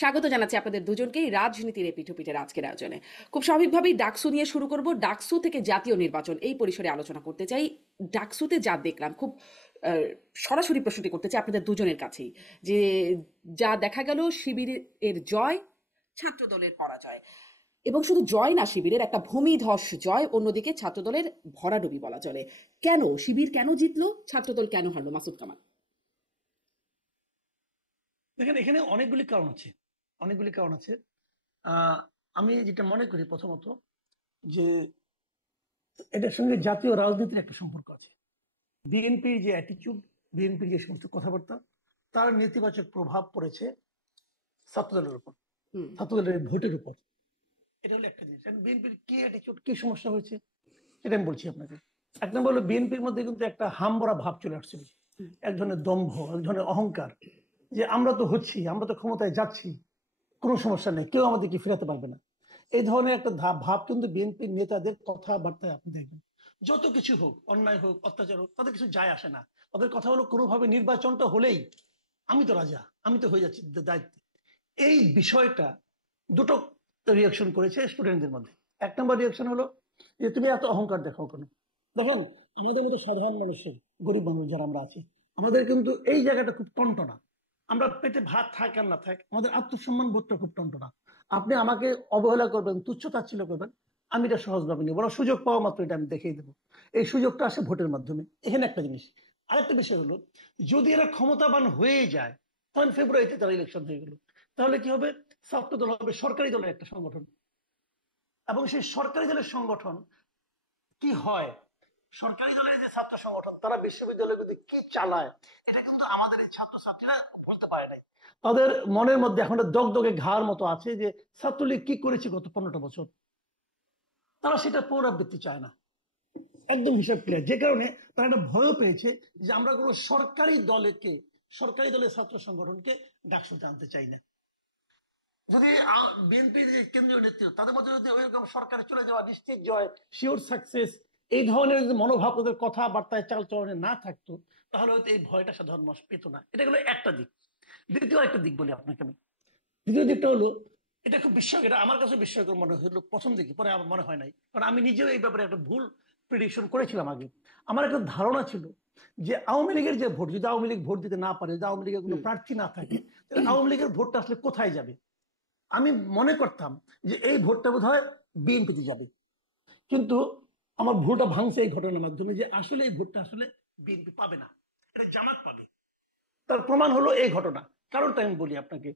স্বাগত জানাচ্ছি আপনাদের দুজনকেই রাজনীতির এই পিঠোপিঠের আজকের আয়োজনে। খুব স্বাভাবিকভাবেই ডাকসু নিয়ে শুরু করব। ডাকসু থেকে জাতীয় নির্বাচন এই পরিসরে আলোচনা করতে চাই। ডাকসুতে যা দেখলাম খুব আহ, সরাসরি প্রশ্নটি করতে চাই আপনাদের দুজনের কাছেই, যে যা দেখা গেল শিবিরের জয়, ছাত্রদলের পরাজয়, এবং শুধু জয় না, শিবিরের একটা ভূমিধস জয়, অন্যদিকে ছাত্রদলের ভরাডুবি বলা চলে। কেন শিবির কেন জিতলো, ছাত্রদল কেন হারলো? মাসুদ কামাল। দেখেন, এখানে অনেকগুলি কারণ আছে। আমি যেটা মনে করি প্রথমত, যে এটার সঙ্গে জাতীয় রাজনীতির একটা সম্পর্ক আছে। বিএনপির যে অ্যাটিচিউড, বিএনপির যে সমস্ত কথাবার্তা, তার নেতিবাচক প্রভাব পড়েছে ছাত্রদলের উপর, হুম। ছাত্রদলের ভোটের উপর। এটা হলো একটা জিনিস। বিএনপির কি অ্যাটিচিউড, কি সমস্যা হয়েছে সেটা আমি বলছি আপনাকে। এক নম্বর হলো, বিএনপির মধ্যে কিন্তু একটা হামবড়া ভাব চলে আসছিল, এক ধরনের দম্ভ, এক ধরনের অহংকার, যে আমরা তো হচ্ছি, আমরা তো ক্ষমতায় যাচ্ছি, কোনো সমস্যা নেই, কেউ আমাদেরকে ফিরাতে পারবে না। এই ধরনের একটা ভাব কিন্তু বিএনপির নেতাদের কথাবার্তায় আপনি দেখবেন। যত কিছু হোক, অন্যায় হোক, অত্যাচার হোক, তাদের কিছু যায় আসে না। তাদের কথা হলো, কোনোভাবে নির্বাচনটা হলেই আমি তো রাজা, আমি তো হয়ে যাচ্ছি দায়িত্বে। এই বিষয়টা দুটো রিয়াকশন করেছে স্টুডেন্টদের মধ্যে। এক নম্বর রিয়াকশন হলো যে তুমি এত অহংকার দেখাও কেন। দেখুন, আমাদের মধ্যে সাধারণ মানুষের, গরিব মানুষ যারা আমরা আছি, আমাদের কিন্তু এই জায়গাটা খুব টনটনা। আমরা পেটে ভাত থাক আর না থাক, আমাদের আত্মসম্মান বোধটা খুব টনটনা। আপনি আমাকে অবহেলা করবেন, তুচ্ছ তাচ্ছিল্য করবেন, আমি এটা সহজভাবে নিব না। সুযোগ পাওয়া মাত্র এটা আমি দেখিয়ে দেবো। এই সুযোগটা আসে ভোটের মাধ্যমে। এখানে একটা জিনিস। আরেকটা বিষয় হলো, যদি এরা ক্ষমতাবান হয়ে যায়, তখন ফেব্রুয়ারিতে তারা ইলেকশন হয়ে গেল, তাহলে কি হবে? ছাত্র দল হবে সরকারি দলের একটা সংগঠন, এবং সেই সরকারি দলের সংগঠন কি হয়, সরকারি দলের যে ছাত্র সংগঠন, তারা বিশ্ববিদ্যালয়ের মধ্যে কি চালায়, এটা কিন্তু আমাদের এই ছাত্রছাত্রীরা বলতে পারে নাই। তাদের মনের মধ্যে এখন দগদগে ঘার মতো আছে, যে ছাত্রলীগ কি করেছে গত 15টা বছর। তারা সেটা পুনরাবৃত্তি চায় না, একদম হিসাব ক্লিয়ার। যে কারণে তারা একটা ভয় পেয়েছে, যে আমরা কোনো সরকারি দলের ছাত্র সংগঠনকে ডাকসুতে আনতে চাই না। যদি বিএনপির যে কেন্দ্রীয় নেতৃত্ব, তাদের মধ্যে যদি ওইরকম সরকারে চলে যাওয়া নিশ্চিত জয়, শিওর সাকসেস, এই ধরনের যদি মনোভাব ওদের কথাবার্তায় চালচলনে না থাকতো, তাহলে হয়তো এই ভয়টা সাধারণ মানুষ পেত না। এটা হলো একটা দিক। দ্বিতীয় একটা দিক বলি আপনাকে আমি। দ্বিতীয় দিকটা হলো, এটা খুব বিস্ময়, এটা আমার কাছে বিস্ময়কর মনে হলো প্রথম দিকে, পরে আমার মনে হয় নাই, কারণ আমি নিজেও এই ব্যাপারে একটা ভুল প্রেডিকশন করেছিলাম আগে। আমার একটা ধারণা ছিল যে আওয়ামী লীগের যে ভোট, যদি আওয়ামী লীগ ভোট দিতে না পারে, যদি আওয়ামী লীগের কোনো প্রার্থী না থাকে, তাহলে আওয়ামী লীগের ভোটটা আসলে কোথায় যাবে। আমি মনে করতাম যে এই ভোটটা বোধ হয় বিএনপিতে যাবে, কিন্তু আমার ভুলটা ভাঙছে এই ঘটনার মাধ্যমে, যে আসলে এই ভোটটা আসলে বিএনপি পাবে না, এটা জামাত পাবে। তার প্রমাণ হলো এই ঘটনা। কারণটা আমি বলি আপনাকে।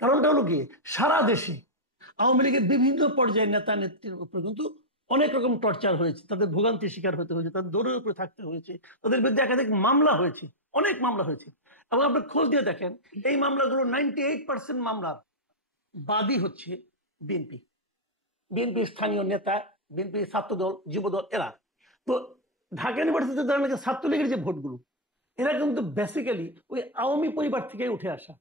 কারণটা হলো কি, সারা দেশে আওয়ামী লীগের বিভিন্ন পর্যায়ের নেতা নেত্রীর উপর কিন্তু অনেক রকম টর্চার হয়েছে, তাদের ভোগান্তির শিকার হতে হয়েছে, তাদের দৌড়ের উপরে থাকতে হয়েছে, তাদের বিরুদ্ধে একাধিক মামলা হয়েছে, অনেক মামলা হয়েছে। এবং আপনি খোঁজ দিয়ে দেখেন, এই মামলাগুলো 98% মামলার বাদী হচ্ছে বিএনপি, বিএনপি স্থানীয় নেতা, বিএনপি ছাত্রদল, যুবদল, এরা। তো ঢাকা ইউনিভার্সিটিতে ধরেন যে ছাত্রলীগের যে ভোটগুলো, এরা কিন্তু বেসিক্যালি ওই আওয়ামী পরিবার থেকে উঠে আসা।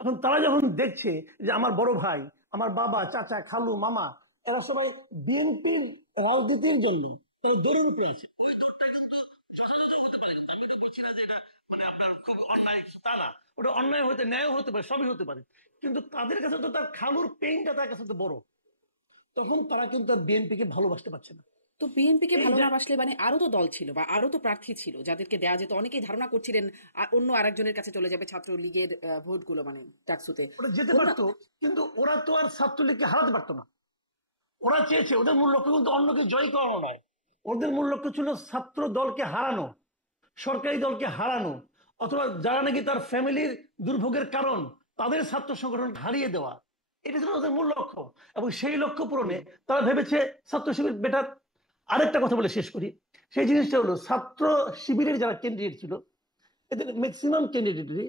এখন তারা যখন দেখছে যে আমার বড় ভাই, আমার বাবা, চাচা, খালু, মামা, এরা সবাই বিএনপির রাজনীতির জন্য তারা দৌড়ের উপরে আছে, ওই দৌড়টা কিন্তু যথাযথ হতে পারে। আমি তো বলছি না যে এটা মানে আপনার খুব অন্যায়, তা না। ওটা অন্যায় হতে, ন্যায় হতে পারে, সবই হতে পারে, কিন্তু তাদের কাছে তো তার খালুর পেইনটা তার কাছে তো বড়। তখন তারা কিন্তু আর বিএনপিকে ভালোবাসতে পারছে না। তো বিএনপিকে ভালো না বাসলে মানে আরো তো দল ছিল বা আরো তো প্রার্থী ছিল যাদেরকে দেয়া যেত। অনেকেই ধারণা করছিলেন অন্য আরেকজনের কাছে চলে যাবে ছাত্রলীগের ভোটগুলো, মানে টাকসুতে। ওরা যেতে হলো না? পারতো, কিন্তু ওরা তো আর ছাত্রলীগকে হারাতে পারতো না। ওরা চেয়েছে, ওদের মূল লক্ষ্য কিন্তু অন্যকে জয় করানো নয়, ওদের মূল লক্ষ্য ছিল ছাত্র দলকে হারানো, সরকারি দলকে হারানো, অথবা যারা নাকি তার ফ্যামিলির দুর্ভোগের কারণ, তাদের ছাত্র সংগঠন হারিয়ে দেওয়া। এটা ছিল ওদের মূল লক্ষ্য। এবং সেই লক্ষ্য পূরণে তারা ভেবেছে ছাত্র শিবির বেটার। আরেকটা কথা বলে শেষ করি। সেই জিনিসটা হলো, ছাত্র শিবিরের যারা ক্যান্ডিডেট ছিল, এদের ম্যাক্সিমাম ক্যান্ডিডেটই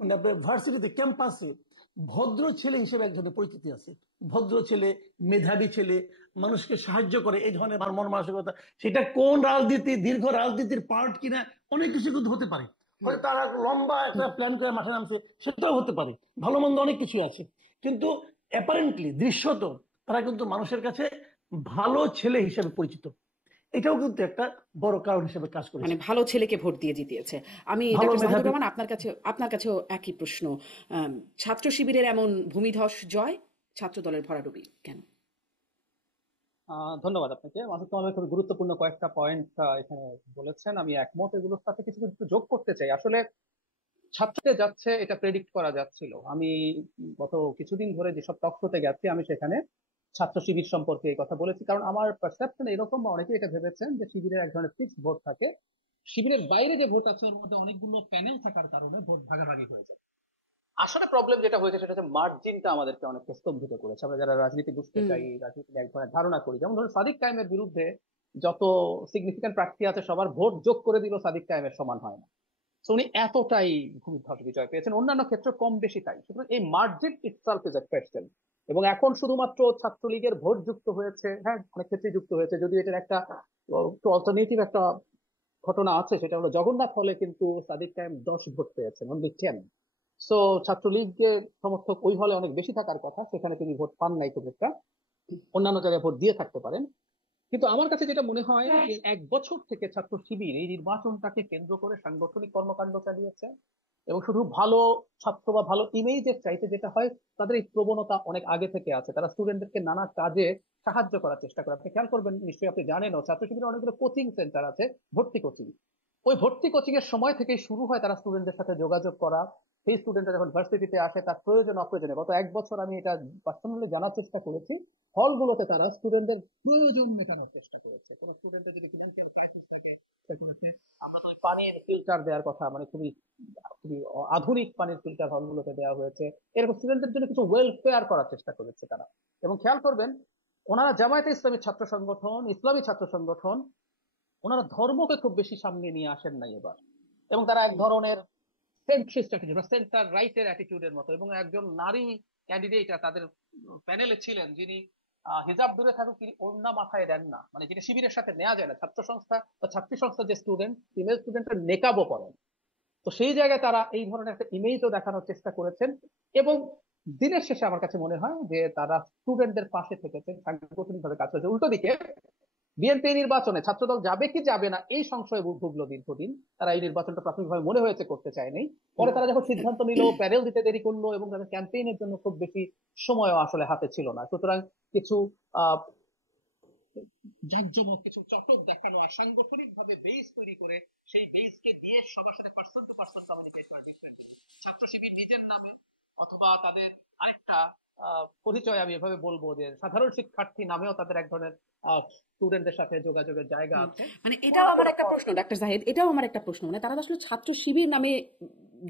মানে আপনার ভার্সিটিতে, ক্যাম্পাসে ভদ্র ছেলে হিসেবে এক ধরনের পরিচিতি আছে। ভদ্র ছেলে, মেধাবী ছেলে, মানুষকে সাহায্য করে, এই ধরনের মন মানসিকতা। সেটা কোন রাজনীতি, দীর্ঘ রাজনীতির পার্ট কিনা, অনেক কিছু কিন্তু হতে পারে। হয়তো তারা লম্বা একটা প্ল্যান করে মাঠে নামছে, সেটাও হতে পারে। ভালো মন্দ অনেক কিছু আছে, কিন্তু অ্যাপারেন্টলি, দৃশ্যত, তারা কিন্তু মানুষের কাছে ভালো ছেলে হিসেবে পরিচিত। এটাও কিন্তু একটা বড় কারণ হিসেবে কাজ মানে করেছে। ভালো ছেলেকে ভোট দিয়ে জিতিয়েছে। আমি ভালো ডক্টর জাহিদুর মেধাবী। রহমান আপনার কাছেও একই প্রশ্ন। ছাত্র শিবিরের এমন ভূমিধস জয়, ছাত্র দলের ভরাডুবি কেন? ধন্যবাদ আপনাকে। মাসুদ কামাল ভাই খুবই গুরুত্বপূর্ণ কয়েকটা পয়েন্ট এখানে বলেছেন, আমি একমত। এগুলোর সাথে কিছু কিছু যোগ করতে চাই। আসলে ছাত্রতে যাচ্ছে এটা প্রেডিক্ট করা যাচ্ছিল। আমি গত কিছুদিন ধরে যেসব টক শোতে গেছি আমি সেখানে ছাত্র শিবির সম্পর্কে এই কথা বলেছি, কারণ আমার পারসেপশন এরকম, বা অনেকে এটা ভেবেছেন যে শিবিরের এক ধরনের ফিক্সড ভোট থাকে, শিবিরের বাইরে যে ভোট আছে ওর মধ্যে অনেকগুলো প্যানেল থাকার কারণে ভোট ভাগাভাগি হয়ে যায়। আসলে প্রবলেম যেটা হয়েছে সেটা হচ্ছে মার্জিনটা আমাদেরকে অনেক স্তম্ভিত করেছে। আমরা যারা রাজনীতি বুঝতে হুম। চাই, রাজনীতি এক ধরনের ধারণা করি, যেমন ধরুন সাদিক কায়েমের বিরুদ্ধে যত সিগনিফিকেন্ট প্রার্থী আছে সবার ভোট যোগ করে দিল সাদিক কায়েমের সমান হয় না। তো উনি এতটাই ভূমিধস বিজয় পেয়েছেন, অন্যান্য ক্ষেত্রে কম বেশি তাই। সুতরাং এই margin itself is a question. এবং এখন শুধুমাত্র ছাত্রলীগের ভোট যুক্ত হয়েছে, হ্যাঁ অনেক ক্ষেত্রে যুক্ত হয়েছে, যদিও এটার একটা অল্টারনেটিভ একটা ঘটনা আছে, সেটা হলো জগন্নাথ হলে কিন্তু সাদিক কায়েম 10 ভোট পেয়েছেন, অনলি 10। সো ছাত্রলীগের সমর্থক ওই হলে অনেক বেশি থাকার কথা, সেখানে তিনি ভোট পান নাই খুব একটা, অন্যান্য জায়গায় ভোট দিয়ে থাকতে পারেন। কিন্তু আমার কাছে যেটা মনে হয় যে 1 বছর থেকে ছাত্র শিবির এই নির্বাচনটাকে কেন্দ্র করে সাংগঠনিক কর্মকাণ্ড চালিয়েছে, এবং শুধু ভালো ছাত্র বা ভালো ইমেজের চাইতে যেটা হয়, তাদের এই প্রবণতা অনেক আগে থেকে আছে। তারা স্টুডেন্টদেরকে নানা কাজে সাহায্য করার চেষ্টা করে। আপনি খেয়াল করবেন, নিশ্চয়ই আপনি জানেনও, ছাত্র শিবিরের অনেকগুলো কোচিং সেন্টার আছে, ভর্তি কোচিং। ওই ভর্তি কোচিং এর সময় থেকেই শুরু হয় তারা স্টুডেন্টদের সাথে যোগাযোগ করা। সেই স্টুডেন্টরা যখন ভার্সিটিতে আসে তার প্রয়োজন অপ্রয়োজনে, গত 1 বছর আমি এটা পার্সোনালি জানার চেষ্টা করেছি, হলগুলোতে তারা স্টুডেন্টদের প্রয়োজন মেটানোর চেষ্টা করেছে। কোনো স্টুডেন্টের যদি ফিনান্সিয়াল ক্রাইসিস থাকে, সেখানে আমরা তো ওই পানির ফিল্টার দেওয়ার কথা, মানে খুবই খুবই আধুনিক পানির ফিল্টার হলগুলোতে দেওয়া হয়েছে। এরকম স্টুডেন্টদের জন্য কিছু ওয়েলফেয়ার করার চেষ্টা করেছে তারা। এবং খেয়াল করবেন, ওনারা জামায়াতে ইসলামী ছাত্র সংগঠন, ইসলামী ছাত্র সংগঠন, ওনারা ধর্মকে খুব বেশি সামনে নিয়ে আসেন নাই এবার। এবং তারা এক ধরনের সেন্ট্রিস্ট অ্যাটিটিউড বা সেন্টার রাইটের অ্যাটিটিউডের মতো। এবং একজন নারী ক্যান্ডিডেট তাদের প্যানেলে ছিলেন, যিনি হিজাব দূরে থাকুক তিনি ওড়না মাথায় দেন না, মানে যেটা শিবিরের সাথে নেওয়া যায় না। ছাত্র সংস্থা বা ছাত্রী সংস্থার যে স্টুডেন্ট, ফিমেল স্টুডেন্টের নেকাবও পড়েন। তো সেই জায়গায় তারা এই ধরনের একটা ইমেজও দেখানোর চেষ্টা করেছেন। এবং দিনের শেষে আমার কাছে মনে হয় যে তারা স্টুডেন্টদের পাশে থেকেছেন, সাংগঠনিক ভাবে কাজ করেছে। উল্টো দিকে বিএনপি নির্বাচনে ছাত্রদল যাবে কি যাবে না এই সংশয়ে ভুগলো দীর্ঘদিন। তারা এই নির্বাচনটা প্রাথমিকভাবে মনে হয়েছে করতে চায়নি। পরে তারা যখন সিদ্ধান্ত নিল, প্যানেল দিতে দেরি করলো, এবং তাদের ক্যাম্পেইনের জন্য খুব বেশি সময়ও আসলে হাতে ছিল না। সুতরাং কিছু আহ জাঁকজমক, কিছু চটক দেখানো আর সাংগঠনিক ভাবে বেস তৈরি করে সেই বেসকে দিয়ে সবার সাথে পার্সন টু পার্সন কমিউনিকেশন, ছাত্র শিবির নিজের নামে অথবা তাদের আরেকটা পরিচয়, আমি এভাবে বলবো যে সাধারণ শিক্ষার্থী নামেও তাদের এক ধরনের স্টুডেন্টদের সাথে যোগাযোগের জায়গা আছে। মানে এটাও আমার একটা প্রশ্ন ডাক্তার জাহিদ, এটাও আমার একটা প্রশ্ন, মানে তারা তো আসলে ছাত্র শিবির নামে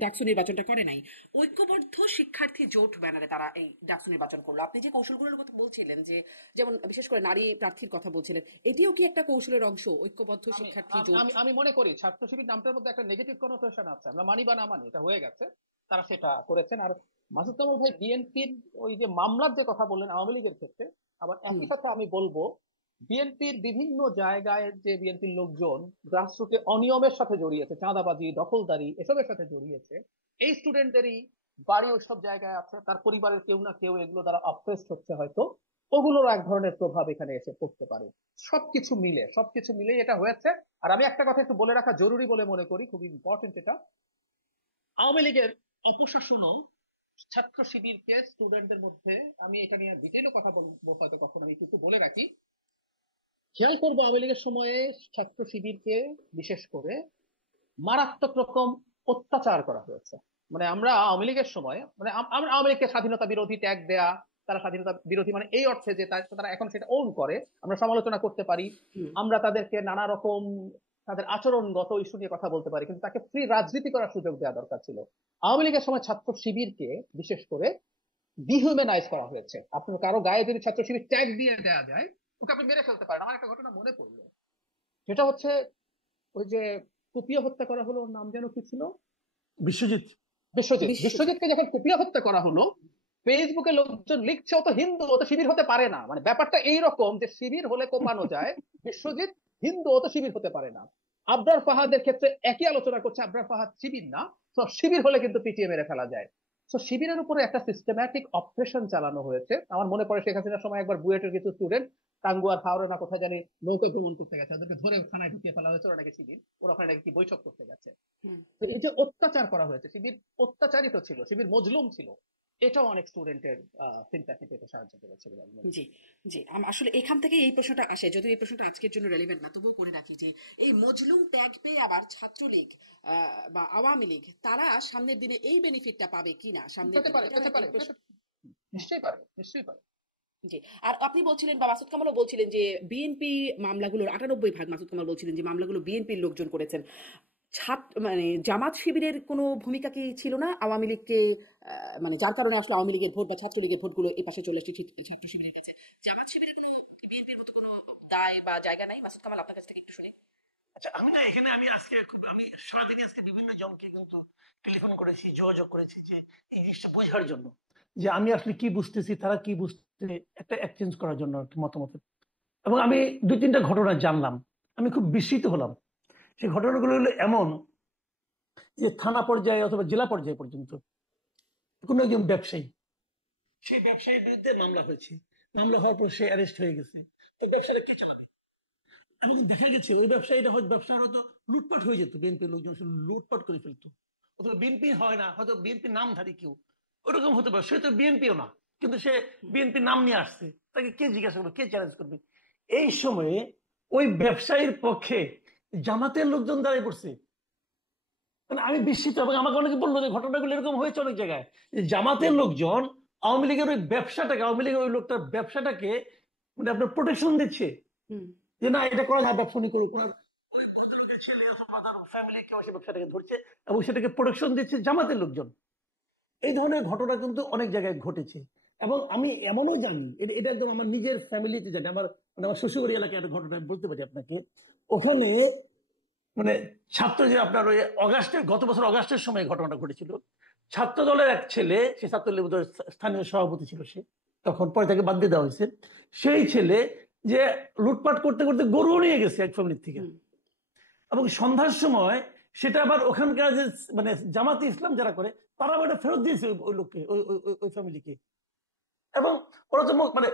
ডাকসু নির্বাচনটা করে নাই, ঐক্যবদ্ধ শিক্ষার্থী জোট ব্যানারে তারা এই ডাকসু নির্বাচন করলো। আপনি যে কৌশলগুলোর কথা বলছিলেন, যে যেমন বিশেষ করে নারী প্রার্থীর কথা বলছিলেন, এটিও কি একটা কৌশলের অংশ, ঐক্যবদ্ধ আমি শিক্ষার্থী আমি জোট? আমি আমি মনে করি ছাত্র শিবির নামটার মধ্যে একটা নেগেটিভ কনোটেশন আছে, আমরা মানি বা না মানি এটা হয়ে গেছে, তারা সেটা করেছেন। আর মাসুদ কামাল ভাই বিএনপির ওই যে মামলার যে কথা বললেন আওয়ামী লীগের ক্ষেত্রে, আবার হুম। একই কথা আমি বলবো, বিএনপির বিভিন্ন জায়গায় যে বিএনপির লোকজন গ্রাসরুটে অনিয়মের সাথে জড়িয়েছে, চাঁদাবাজি, দখলদারি, এসবের সাথে জড়িয়েছে, এই স্টুডেন্টদেরই বাড়ি ওইসব জায়গায় আছে, তার পরিবারের কেউ না কেউ এগুলো দ্বারা অপরেসড হচ্ছে হয়তো, ওগুলোর এক ধরনের প্রভাব এখানে এসে পড়তে পারে। সবকিছু মিলে এটা হয়েছে। আর আমি একটা কথা একটু বলে রাখা জরুরি বলে মনে করি, খুব ইম্পর্টেন্ট এটা, আওয়ামী লীগের অপশাসনও ছাত্র শিবিরকে স্টুডেন্টদের মধ্যে, আমি এটা নিয়ে ডিটেইলে কথা বলবো হয়তো কখন, আমি একটু বলে রাখি, খেয়াল করবো আওয়ামী লীগের সময়ে ছাত্র শিবিরকে বিশেষ করে মারাত্মক রকম অত্যাচার করা হয়েছে। মানে আমরা আওয়ামী লীগের সময়, মানে আমরা আওয়ামী লীগকে স্বাধীনতা বিরোধী ট্যাগ দেয়া, তারা স্বাধীনতা বিরোধী মানে এই অর্থে যে তারা এখন সেটা ওন করে, আমরা সমালোচনা করতে পারি, হুম। আমরা তাদেরকে নানা রকম তাদের আচরণগত ইস্যু নিয়ে কথা বলতে পারি, কিন্তু তাকে ফ্রি রাজনীতি করার সুযোগ দেওয়া দরকার ছিল। আওয়ামী লীগের সময় ছাত্র শিবিরকে বিশেষ করে ডিহিউম্যানাইজ করা হয়েছে। আপনি কারো গায়ে যদি ছাত্র শিবির ট্যাগ দিয়ে দেওয়া যায়, ওকে আপনি মেরে ফেলতে পারেন। আমার একটা ঘটনা মনে পড়লো, সেটা হচ্ছে ওই যে কুপিয়ে হত্যা করা হলো, ওর নাম যেন কি ছিল, বিশ্বজিৎ। বিশ্বজিৎ। বিশ্বজিৎ। বিশ্বজিৎকে যখন কুপিয়ে হত্যা করা হলো, ফেসবুকে লোকজন লিখছে ও তো হিন্দু, ও তো শিবির হতে পারে না। মানে ব্যাপারটা এইরকম যে শিবির হলে কোপানো যায়, বিশ্বজিৎ হিন্দু, ও তো শিবির হতে পারে না। আবরার ফাহাদের ক্ষেত্রে একই আলোচনা করছে, আবরার ফাহাদ শিবির না, তো শিবির হলে কিন্তু পিটিয়ে মেরে ফেলা যায়। তো শিবিরের উপরে একটা সিস্টেম্যাটিক অপারেশন চালানো হয়েছে। আমার মনে পড়ে শেখ হাসিনার সময় একবার বুয়েটের কিছু স্টুডেন্ট টাঙ্গুয়ার হাওড়ে না কোথায় জানি নৌকা ভ্রমণ করতে গেছে, ওদেরকে ধরে থানায় ঢুকিয়ে ফেলা হয়েছে, ওরা নাকি শিবির, ওরা ওখানে নাকি কি বৈঠক করতে গেছে। হুম। তো এই যে অত্যাচার করা হয়েছে, শিবির অত্যাচারিত ছিল, শিবির মজলুম ছিল, এটাও অনেক স্টুডেন্টের চিন্তাকে পেতে সাহায্য করেছে বলে আমি মনে করি। জি, জি। আসলে এখান থেকে এই প্রশ্নটা আসে, যদিও এই প্রশ্নটা আজকের জন্য রেলেভেন্ট না, তবুও করে রাখি যে এই মজলুম ট্যাগ পেয়ে আবার ছাত্রলীগ বা আওয়ামী লীগ তারা সামনের দিনে এই বেনিফিটটা পাবে কিনা সামনের পেতে দিনে, পারে, এটাও পেতে একটা পারে, প্রশ্ন। নিশ্চয়ই পারে, নিশ্চয়ই পারে। জি। আর আপনি বলছিলেন বা মাসুদ কামালও বলছিলেন যে বিএনপি মামলাগুলোর 98% মাসুদ কামাল বলছিলেন যে মামলাগুলো বিএনপির লোকজন করেছেন। মানে জামাত শিবিরের কোনো ভূমিকা কি ছিল না আওয়ামী লীগকে মানে যার কারণে আসলে আওয়ামী লীগের ভোট বা ছাত্রলীগের ভোটগুলো এই পাশে চলে আসছে ছাত্র শিবিরের কাছে? জামাত শিবিরের কোনো বিএনপির মতো কোনো দায় বা জায়গা নাই? মাসুদ কামাল আপনার কাছ থেকে একটু শুনি। আচ্ছা, আমি না এখানে আমি সারাদিনই আজকে বিভিন্ন জনকে কিন্তু টেলিফোন করেছি, যোগাযোগ করেছি যে এই জিনিসটা বোঝার জন্য যে আমি আসলে কি বুঝতেছি, তারা কি বুঝতে, একটা এক্সচেঞ্জ করার জন্য আর কি মতামত। এবং আমি 2-3টা ঘটনা জানলাম, আমি খুব বিস্মিত হলাম। সেই ঘটনাগুলো হলো এমন যে থানা পর্যায়ে অথবা জেলা পর্যায়ে পর্যন্ত কোনো একজন ব্যবসায়ী, সেই ব্যবসায়ীর বিরুদ্ধে মামলা হয়েছে, মামলা হওয়ার পর সে অ্যারেস্ট হয়ে গেছে, তো ব্যবসাটা কে চালাবে? এবং দেখা গেছে ওই ব্যবসায়ীটা হয়তো ব্যবসার হয়তো লুটপাট হয়ে যেত, বিএনপির লোকজন শুধু লুটপাট করে ফেলতো, অথবা বিএনপি হয় না, হয়তো বিএনপি নামধারী কেউ, ওরকম হতে পারে, সে তো বিএনপিও না, কিন্তু সে বিএনপি নাম নিয়ে আসছে, তাকে কে জিজ্ঞাসা করবে, কে চ্যালেঞ্জ করবে? এই সময়ে ওই ব্যবসায়ীর পক্ষে জামাতের লোকজন দাঁড়িয়ে পড়ছে। মানে আমি বিস্মিত, এবং আমাকে অনেকে বললো যে ঘটনাগুলো এরকম হয়েছে অনেক জায়গায়, যে জামাতের লোকজন আওয়ামী লীগের ওই ব্যবসাটাকে, আওয়ামী লীগের ওই লোকটার ব্যবসাটাকে মানে আপনার প্রোটেকশন দিচ্ছে, যে না এটা করা যায়, ব্যবসা উনি করুক, ওনার ওই ভদ্রলোকের ছেলে অথবা ফ্যামিলি কেউ সে ব্যবসাটাকে ধরছে এবং সেটাকে প্রোটেকশন দিচ্ছে জামাতের লোকজন। এই ধরনের ঘটনা কিন্তু অনেক জায়গায় ঘটেছে। এবং আমি এমনও জানি, এটা একদম আমার নিজের ফ্যামিলিতে জানি, আমার মানে আমার শ্বশুরবাড়ি এলাকায় একটা ঘটনা আমি বলতে পারি আপনাকে। ওখানে মানে ছাত্র যে আপনার ওই গত বছর অগাস্টের সময় ঘটনাটা ঘটেছিল। ছাত্র দলের এক ছেলে, সে ছাত্রলীগ স্থানীয় সভাপতি ছিল, সে তখন, পরে তাকে বাদ দিয়ে দেওয়া হয়েছে, সেই ছেলে যে লুটপাট করতে করতে গরু নিয়ে গেছে এক ফ্যামিলির থেকে, এবং সন্ধ্যার সময় সেটা আবার ওখানকার যে মানে জামাতে ইসলাম যারা করে তারা আবার এটা ফেরত দিয়েছে ওই লোককে, ওই ফ্যামিলিকে। এবং ওরা তো মানে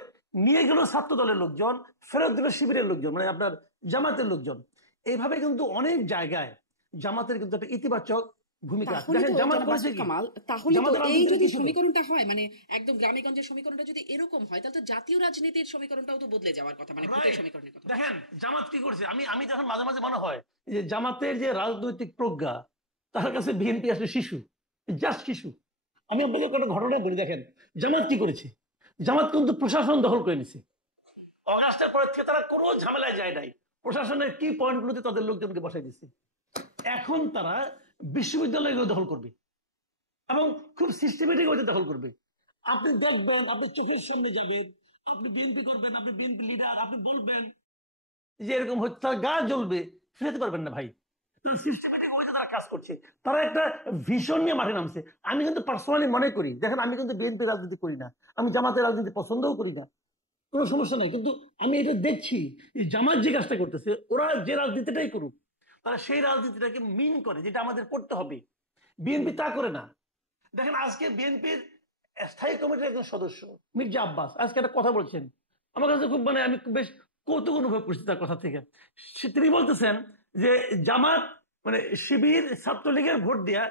নিয়ে গেল ছাত্র দলের লোকজন, ফেরত দিল শিবিরের লোকজন, মানে আপনার জামাতের লোকজন। এইভাবে কিন্তু অনেক জায়গায় জামাতের কিন্তু একটা ইতিবাচক ভূমিকা আছে। তাহলে দেখেন তো জামাত জনাব করেছে মাসুদ কি, কামাল, তাহলে তো জামাতের এই রাজনীতিতে যদি কিছু নেই। সমীকরণটা হয় মানে একদম গ্রামে গঞ্জের সমীকরণটা যদি এরকম হয়, তাহলে তো জাতীয় রাজনীতির সমীকরণটাও তো বদলে যাওয়ার কথা, মানে ভোটের Right. সমীকরণের কথা। দেখেন জামাত কি করছে, আমি আমি যখন মাঝে মাঝে মনে হয় যে জামাতের যে রাজনৈতিক প্রজ্ঞা, তার কাছে বিএনপি আসলে শিশু, জাস্ট শিশু। আমি আপনাকে কোনো ঘটনা বলি, দেখেন জামাত কি করেছে। জামাত কিন্তু প্রশাসন দখল করে নিছে অগাস্টের পরের থেকে, তারা কোনো ঝামেলায় যায় নাই, প্রশাসনের কি পয়েন্টগুলোতে তাদের লোকজনকে বসাই দিচ্ছে। এখন তারা বিশ্ববিদ্যালয়গুলো দখল করবে এবং খুব সিস্টেমেটিক ওইটা দখল করবে। আপনি দেখবেন, আপনি চোখের সামনে যাবেন, আপনি বিএনপি করবেন, আপনি বিএনপি লিডার, আপনি বলবেন যে এরকম হচ্ছে, তার গা জ্বলবে, ফিরাতে পারবেন না ভাই। সিস্টেমেটিক ওয়েতে তারা কাজ করছে, তারা একটা ভিশন নিয়ে মাঠে নামছে। আমি কিন্তু পার্সোনালি মনে করি, দেখেন আমি কিন্তু বিএনপি রাজনীতি করি না, আমি জামাতের রাজনীতি পছন্দও করি না, কোনো সমস্যা নাই, কিন্তু আমি এটা দেখছি জামাত যে কাজটা করতেছে, ওরা যে রাজনীতিটাই করুক, তারা সেই রাজনীতিটাকে মিন করে, যেটা আমাদের করতে হবে। বিএনপি তা করে না। দেখেন আজকে বিএনপির স্থায়ী কমিটির একজন সদস্য মির্জা আব্বাস আজকে একটা কথা বলছেন, আমার কাছে খুব মানে আমি বেশ কৌতুক অনুভব করছি তার কথা থেকে। তিনি বলতেছেন যে জামাত মানে শিবির ছাত্রলীগের ভোট দেয়া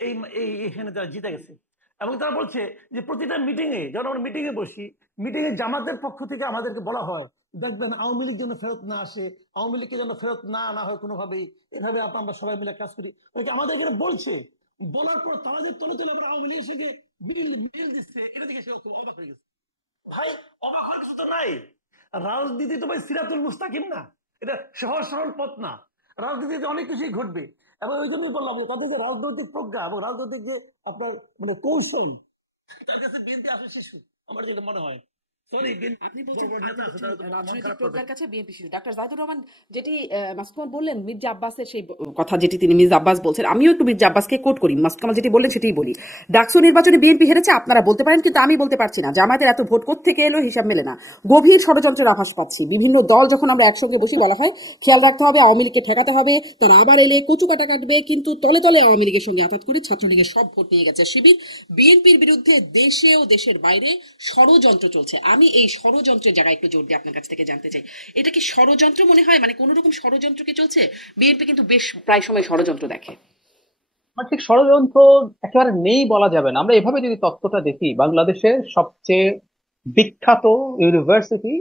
এই এখানে তারা জিতে গেছে, এবং তারা বলছে যে প্রতিটা মিটিং এ, যখন আমরা মিটিং এ বসি, মিটিং এ জামাতের পক্ষ থেকে আমাদেরকে বলা হয়, দেখবেন আওয়ামী লীগ যেন ফেরত না আসে, আওয়ামী লীগকে যেন ফেরত না আনা হয় কোনোভাবেই, এভাবে আমরা সবাই মিলে কাজ করি। আমাদের এখানে বলছে, বলার পর তারা যে তলে তলে আবার আওয়ামী লীগের সঙ্গে মিল দিচ্ছে, এটা দেখে সে খুব অবাক হয়ে গেছে। ভাই অবাক হওয়ার কিছু তো নাই, রাজনীতি তো ভাই সিরাতুল মুস্তাকিম না, এটা সহজ সরল পথ না, রাজনীতিতে অনেক কিছুই ঘটবে। এবং ওই জন্যই বললাম যে তাদের যে রাজনৈতিক প্রজ্ঞা এবং রাজনৈতিক যে আপনার মানে কৌশল, তার কাছে বিএনপি আসলে শিশু, আমার যেটা মনে হয়। আপনি বলছেন রাজনৈতিক প্রজ্ঞার কাছে বিএনপি শিশু। ডাক্তার জাহিদুর রহমান যেটি মাসুদ কামাল বললেন, মির্জা আব্বাসের সেই কথা যেটি তিনি মির্জা আব্বাস বলছেন, আমিও একটু মির্জা আব্বাসকে কোট করি। মাসুদ কামাল যেটি বললেন সেটাই বলি। ডাকসু নির্বাচনে বিএনপি হেরেছে আপনারা বলতে পারেন, কিন্তু আমি বলতে পারছি না। জামায়াতের এত ভোট কোত্থেকে এলো হিসাব মেলে না। গভীর ষড়যন্ত্রের আভাস পাচ্ছি। বিভিন্ন দল যখন আমরা একসঙ্গে বসি বলা হয় খেয়াল রাখতে হবে, আওয়ামী লীগকে ঠেকাতে হবে, তারা আবার এলে কচু কাটা কাটবে, কিন্তু তলে তলে আওয়ামী লীগের সঙ্গে আঘাত করে ছাত্রলীগের সব ভোট নিয়ে গেছে শিবির। বিএনপির বিরুদ্ধে দেশে ও দেশের বাইরে ষড়যন্ত্র চলছে। আমি এই ষড়যন্ত্রের জায়গায় একটু জোর দিয়ে আপনার কাছ থেকে জানতে চাই, এটা কি ষড়যন্ত্র মনে হয়, মানে কোনো রকম ষড়যন্ত্র কি চলছে? বিএনপি কিন্তু বেশ প্রায় সময় ষড়যন্ত্র দেখে। আমার ঠিক ষড়যন্ত্র একেবারে নেই বলা যাবে না। আমরা এভাবে যদি তত্ত্বটা দেখি, বাংলাদেশের সবচেয়ে বিখ্যাত ইউনিভার্সিটি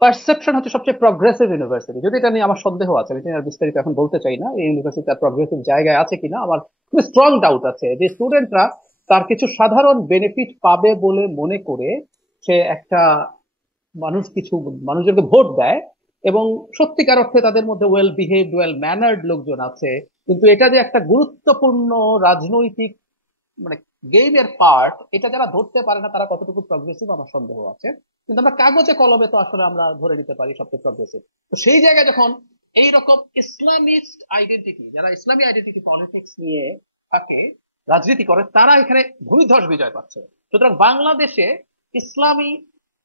পারসেপশন হচ্ছে সবচেয়ে প্রগ্রেসিভ ইউনিভার্সিটি। যদি এটা নিয়ে আমার সন্দেহ আছে, আমি এটা নিয়ে আর বিস্তারিত এখন বলতে চাই না, এই ইউনিভার্সিটি তার প্রগ্রেসিভ জায়গায় আছে কিনা আমার খুব স্ট্রং ডাউট আছে যে স্টুডেন্টরা তার কিছু সাধারণ বেনিফিট পাবে বলে মনে করে সে একটা মানুষজনকে ভোট দেয়, এবং সত্যিকার অর্থে তাদের মধ্যে ওয়েল বিহেভড ওয়েল ম্যানার্ড লোকজন আছে। কিন্তু এটা যে একটা গুরুত্বপূর্ণ রাজনৈতিক মানে গেমের পার্ট, এটা যারা ধরতে পারে না তারা কতটুকু প্রগ্রেসিভ আমার সন্দেহ আছে। কিন্তু আমরা কাগজে কলমে তো আসলে আমরা ধরে নিতে পারি সবচেয়ে প্রগ্রেসিভ। তো সেই জায়গায় যখন এইরকম ইসলামিস্ট আইডেন্টিটি, যারা ইসলামী আইডেন্টিটি পলিটিক্স নিয়ে থাকে, রাজনীতি করে, তারা এখানে ভূমিধ্বস বিজয় পাচ্ছে। সুতরাং বাংলাদেশে ইসলামী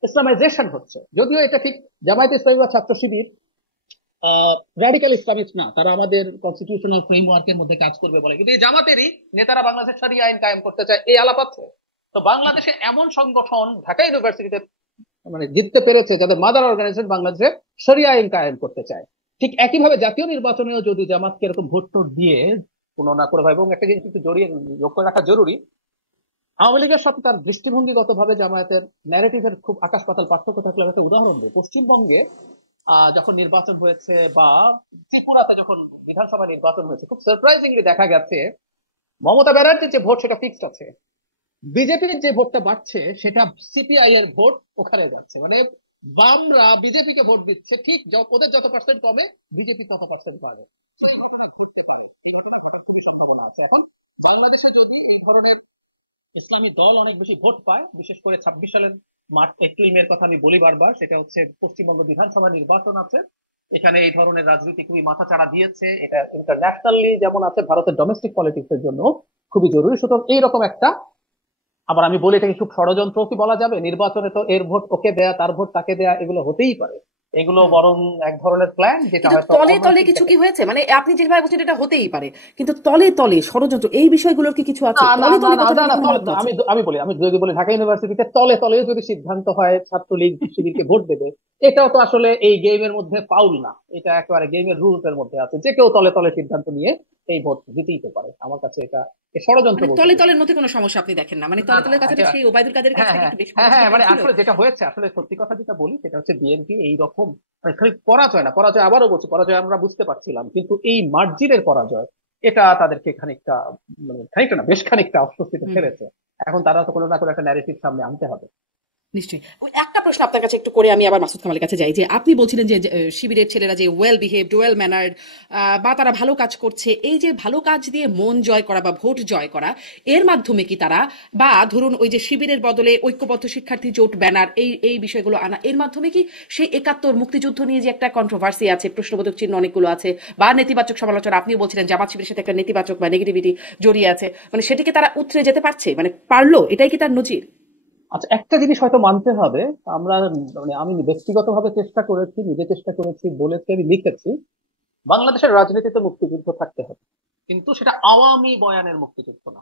ইসলামাইজেশন হচ্ছে, যদিও এটা ঠিক জামায়াতে ইসলামী বা ছাত্র শিবির র্যাডিক্যাল ইসলামিস্ট না, তারা আমাদের কনস্টিটিউশনাল ফ্রেমওয়ার্কের মধ্যে কাজ করবে বলে, কিন্তু এই জামাতেরই নেতারা বাংলাদেশের শরিয়া আইন কায়েম করতে চায়, এই আলাপ আছে। তো বাংলাদেশে এমন সংগঠন ঢাকা ইউনিভার্সিটিতে মানে জিততে পেরেছে যাদের মাদার অর্গানাইজেশন বাংলাদেশে শরিয়া আইন কায়েম করতে চায়। ঠিক একইভাবে জাতীয় নির্বাচনেও যদি জামাতকে এরকম ভোট টোট দিয়ে কোনো না করে ভাই, এবং একটা জিনিস একটু জড়িয়ে যোগ করে রাখা জরুরি, আওয়ামী লীগের সাথে তার দৃষ্টিভঙ্গিগত ভাবে জামায়াতের ন্যারেটিভের খুব আকাশ পাতাল পার্থক্য থাকলে আমি একটা উদাহরণ দিই। পশ্চিমবঙ্গে যখন নির্বাচন হয়েছে, বা ত্রিপুরাতে যখন বিধানসভা নির্বাচন হয়েছে, খুব সারপ্রাইজিংলি দেখা গেছে মমতা ব্যানার্জির যে ভোট সেটা ফিক্সড আছে, বিজেপির যে ভোটটা বাড়ছে সেটা সিপিআই এর ভোট ওখানে যাচ্ছে। মানে বামরা বিজেপিকে ভোট দিচ্ছে, ঠিক ওদের যত পার্সেন্ট কমে বিজেপি তত পার্সেন্ট বাড়ে। So এই ঘটনা ঘটতে পারে, এই ঘটনা ঘটার খুবই সম্ভাবনা আছে। এখন বাংলাদেশে যদি এই ধরনের ইসলামী দল অনেক বেশি ভোট পায়, বিশেষ করে 26 সালের মার্চ এপ্রিল মের কথা আমি বলি বারবার, সেটা হচ্ছে পশ্চিমবঙ্গ বিধানসভা নির্বাচন আছে, এখানে এই ধরনের রাজনীতি খুবই মাথাচাড়া দিয়েছে। এটা ইন্টারন্যাশনালি যেমন আছে, ভারতের ডোমেস্টিক পলিটিক্স এর জন্য খুবই জরুরি। সুতরাং এইরকম একটা, আবার আমি বলি এটাকে খুব ষড়যন্ত্র কি বলা যাবে, নির্বাচনে তো এর ভোট ওকে দেয়া তার ভোট তাকে দেয়া এগুলো হতেই পারে, এগুলো বরং এক ধরনের প্ল্যান যেটা কিন্তু হয়তো তলে তলে অনৈতিক কিছু কি দেখাচ্ছে। হয়েছে, মানে আপনি যেভাবে বলছেন এটা হতেই পারে, কিন্তু তলে তলে ষড়যন্ত্র এই বিষয়গুলোর কি কিছু আছে? না না তলে না তলে না কথা না কি না, কোনো তলে মাত্রা আছে? আমি আমি বলি, আমি যদি বলি ঢাকা ইউনিভার্সিটিতে তলে তলে যদি সিদ্ধান্ত হয় ছাত্রলীগ শিবিরকে ভোট দেবে, এটাও তো আসলে এই গেমের মধ্যে ফাউল না, এটা একেবারে গেমের রুলস এর মধ্যে আছে, যে কেউ তলে তলে সিদ্ধান্ত নিয়ে এই ভোট দিতেই তো পারে। আমার কাছে এটা ষড়যন্ত্র মানে বলতে তলে চাই। তলের মধ্যে কোনো সমস্যা আপনি দেখেন না, মানে না তলে না তলের কথাটা সেই ওবায়দুল কাদের কাছ হ্যাঁ থেকে হ্যাঁ একটু বেশি হ্যাঁ হ্যাঁ, প্রশ্ন মানে ছিল। আসলে যেটা হয়েছে, আসলে সত্যি কথা যেটা বলি সেটা হচ্ছে বিএনপি এইরকম মানে খালি পরাজয় না, পরাজয় আবারও বলছি, পরাজয় আমরা বুঝতে পারছিলাম, কিন্তু এই মার্জিনের পরাজয় এটা তাদেরকে খানিকটা মানে খানিকটা না বেশ খানিকটা অস্বস্তিতে হুম, ফেলেছে। এখন তারা তো কোনো না কোনো একটা ন্যারেটিভ সামনে আনতে হবে। নিশ্চয়ই। ওই একটা প্রশ্ন আপনার কাছে একটু করে আমি আবার মাসুদ কামালের কাছে যাই, যে আপনি বলছিলেন যে শিবিরের ছেলেরা যে ওয়েল বিহেভড ওয়েল ম্যানার্ড বা তারা ভালো কাজ করছে, এই যে ভালো কাজ দিয়ে মন জয় করা বা ভোট জয় করা, এর মাধ্যমে কি তারা, বা ধরুন ওই যে শিবিরের বদলে ঐক্যবদ্ধ শিক্ষার্থী জোট ব্যানার, এই এই বিষয়গুলো আনা, এর মাধ্যমে কি সেই 71 মুক্তিযুদ্ধ নিয়ে যে একটা কন্ট্রোভার্সি আছে, প্রশ্নবোধক চিহ্ন অনেকগুলো আছে, বা নেতিবাচক সমালোচনা, আপনিও বলছিলেন জামাত শিবিরের সাথে একটা নেতিবাচক বা নেগেটিভিটি জড়িয়ে আছে, মানে সেটিকে তারা উতরে যেতে পারছে, মানে পারলো, এটাই কি তার নজির? আচ্ছা, একটা জিনিস হয়তো মানতে হবে, আমরা মানে আমি ব্যক্তিগতভাবে চেষ্টা করেছি, নিজে চেষ্টা করেছি, বলেছি, আমি লিখেছি, বাংলাদেশের রাজনীতিতে মুক্তিযুদ্ধ থাকতে হবে, কিন্তু সেটা আওয়ামী বয়ানের মুক্তিযুদ্ধ না।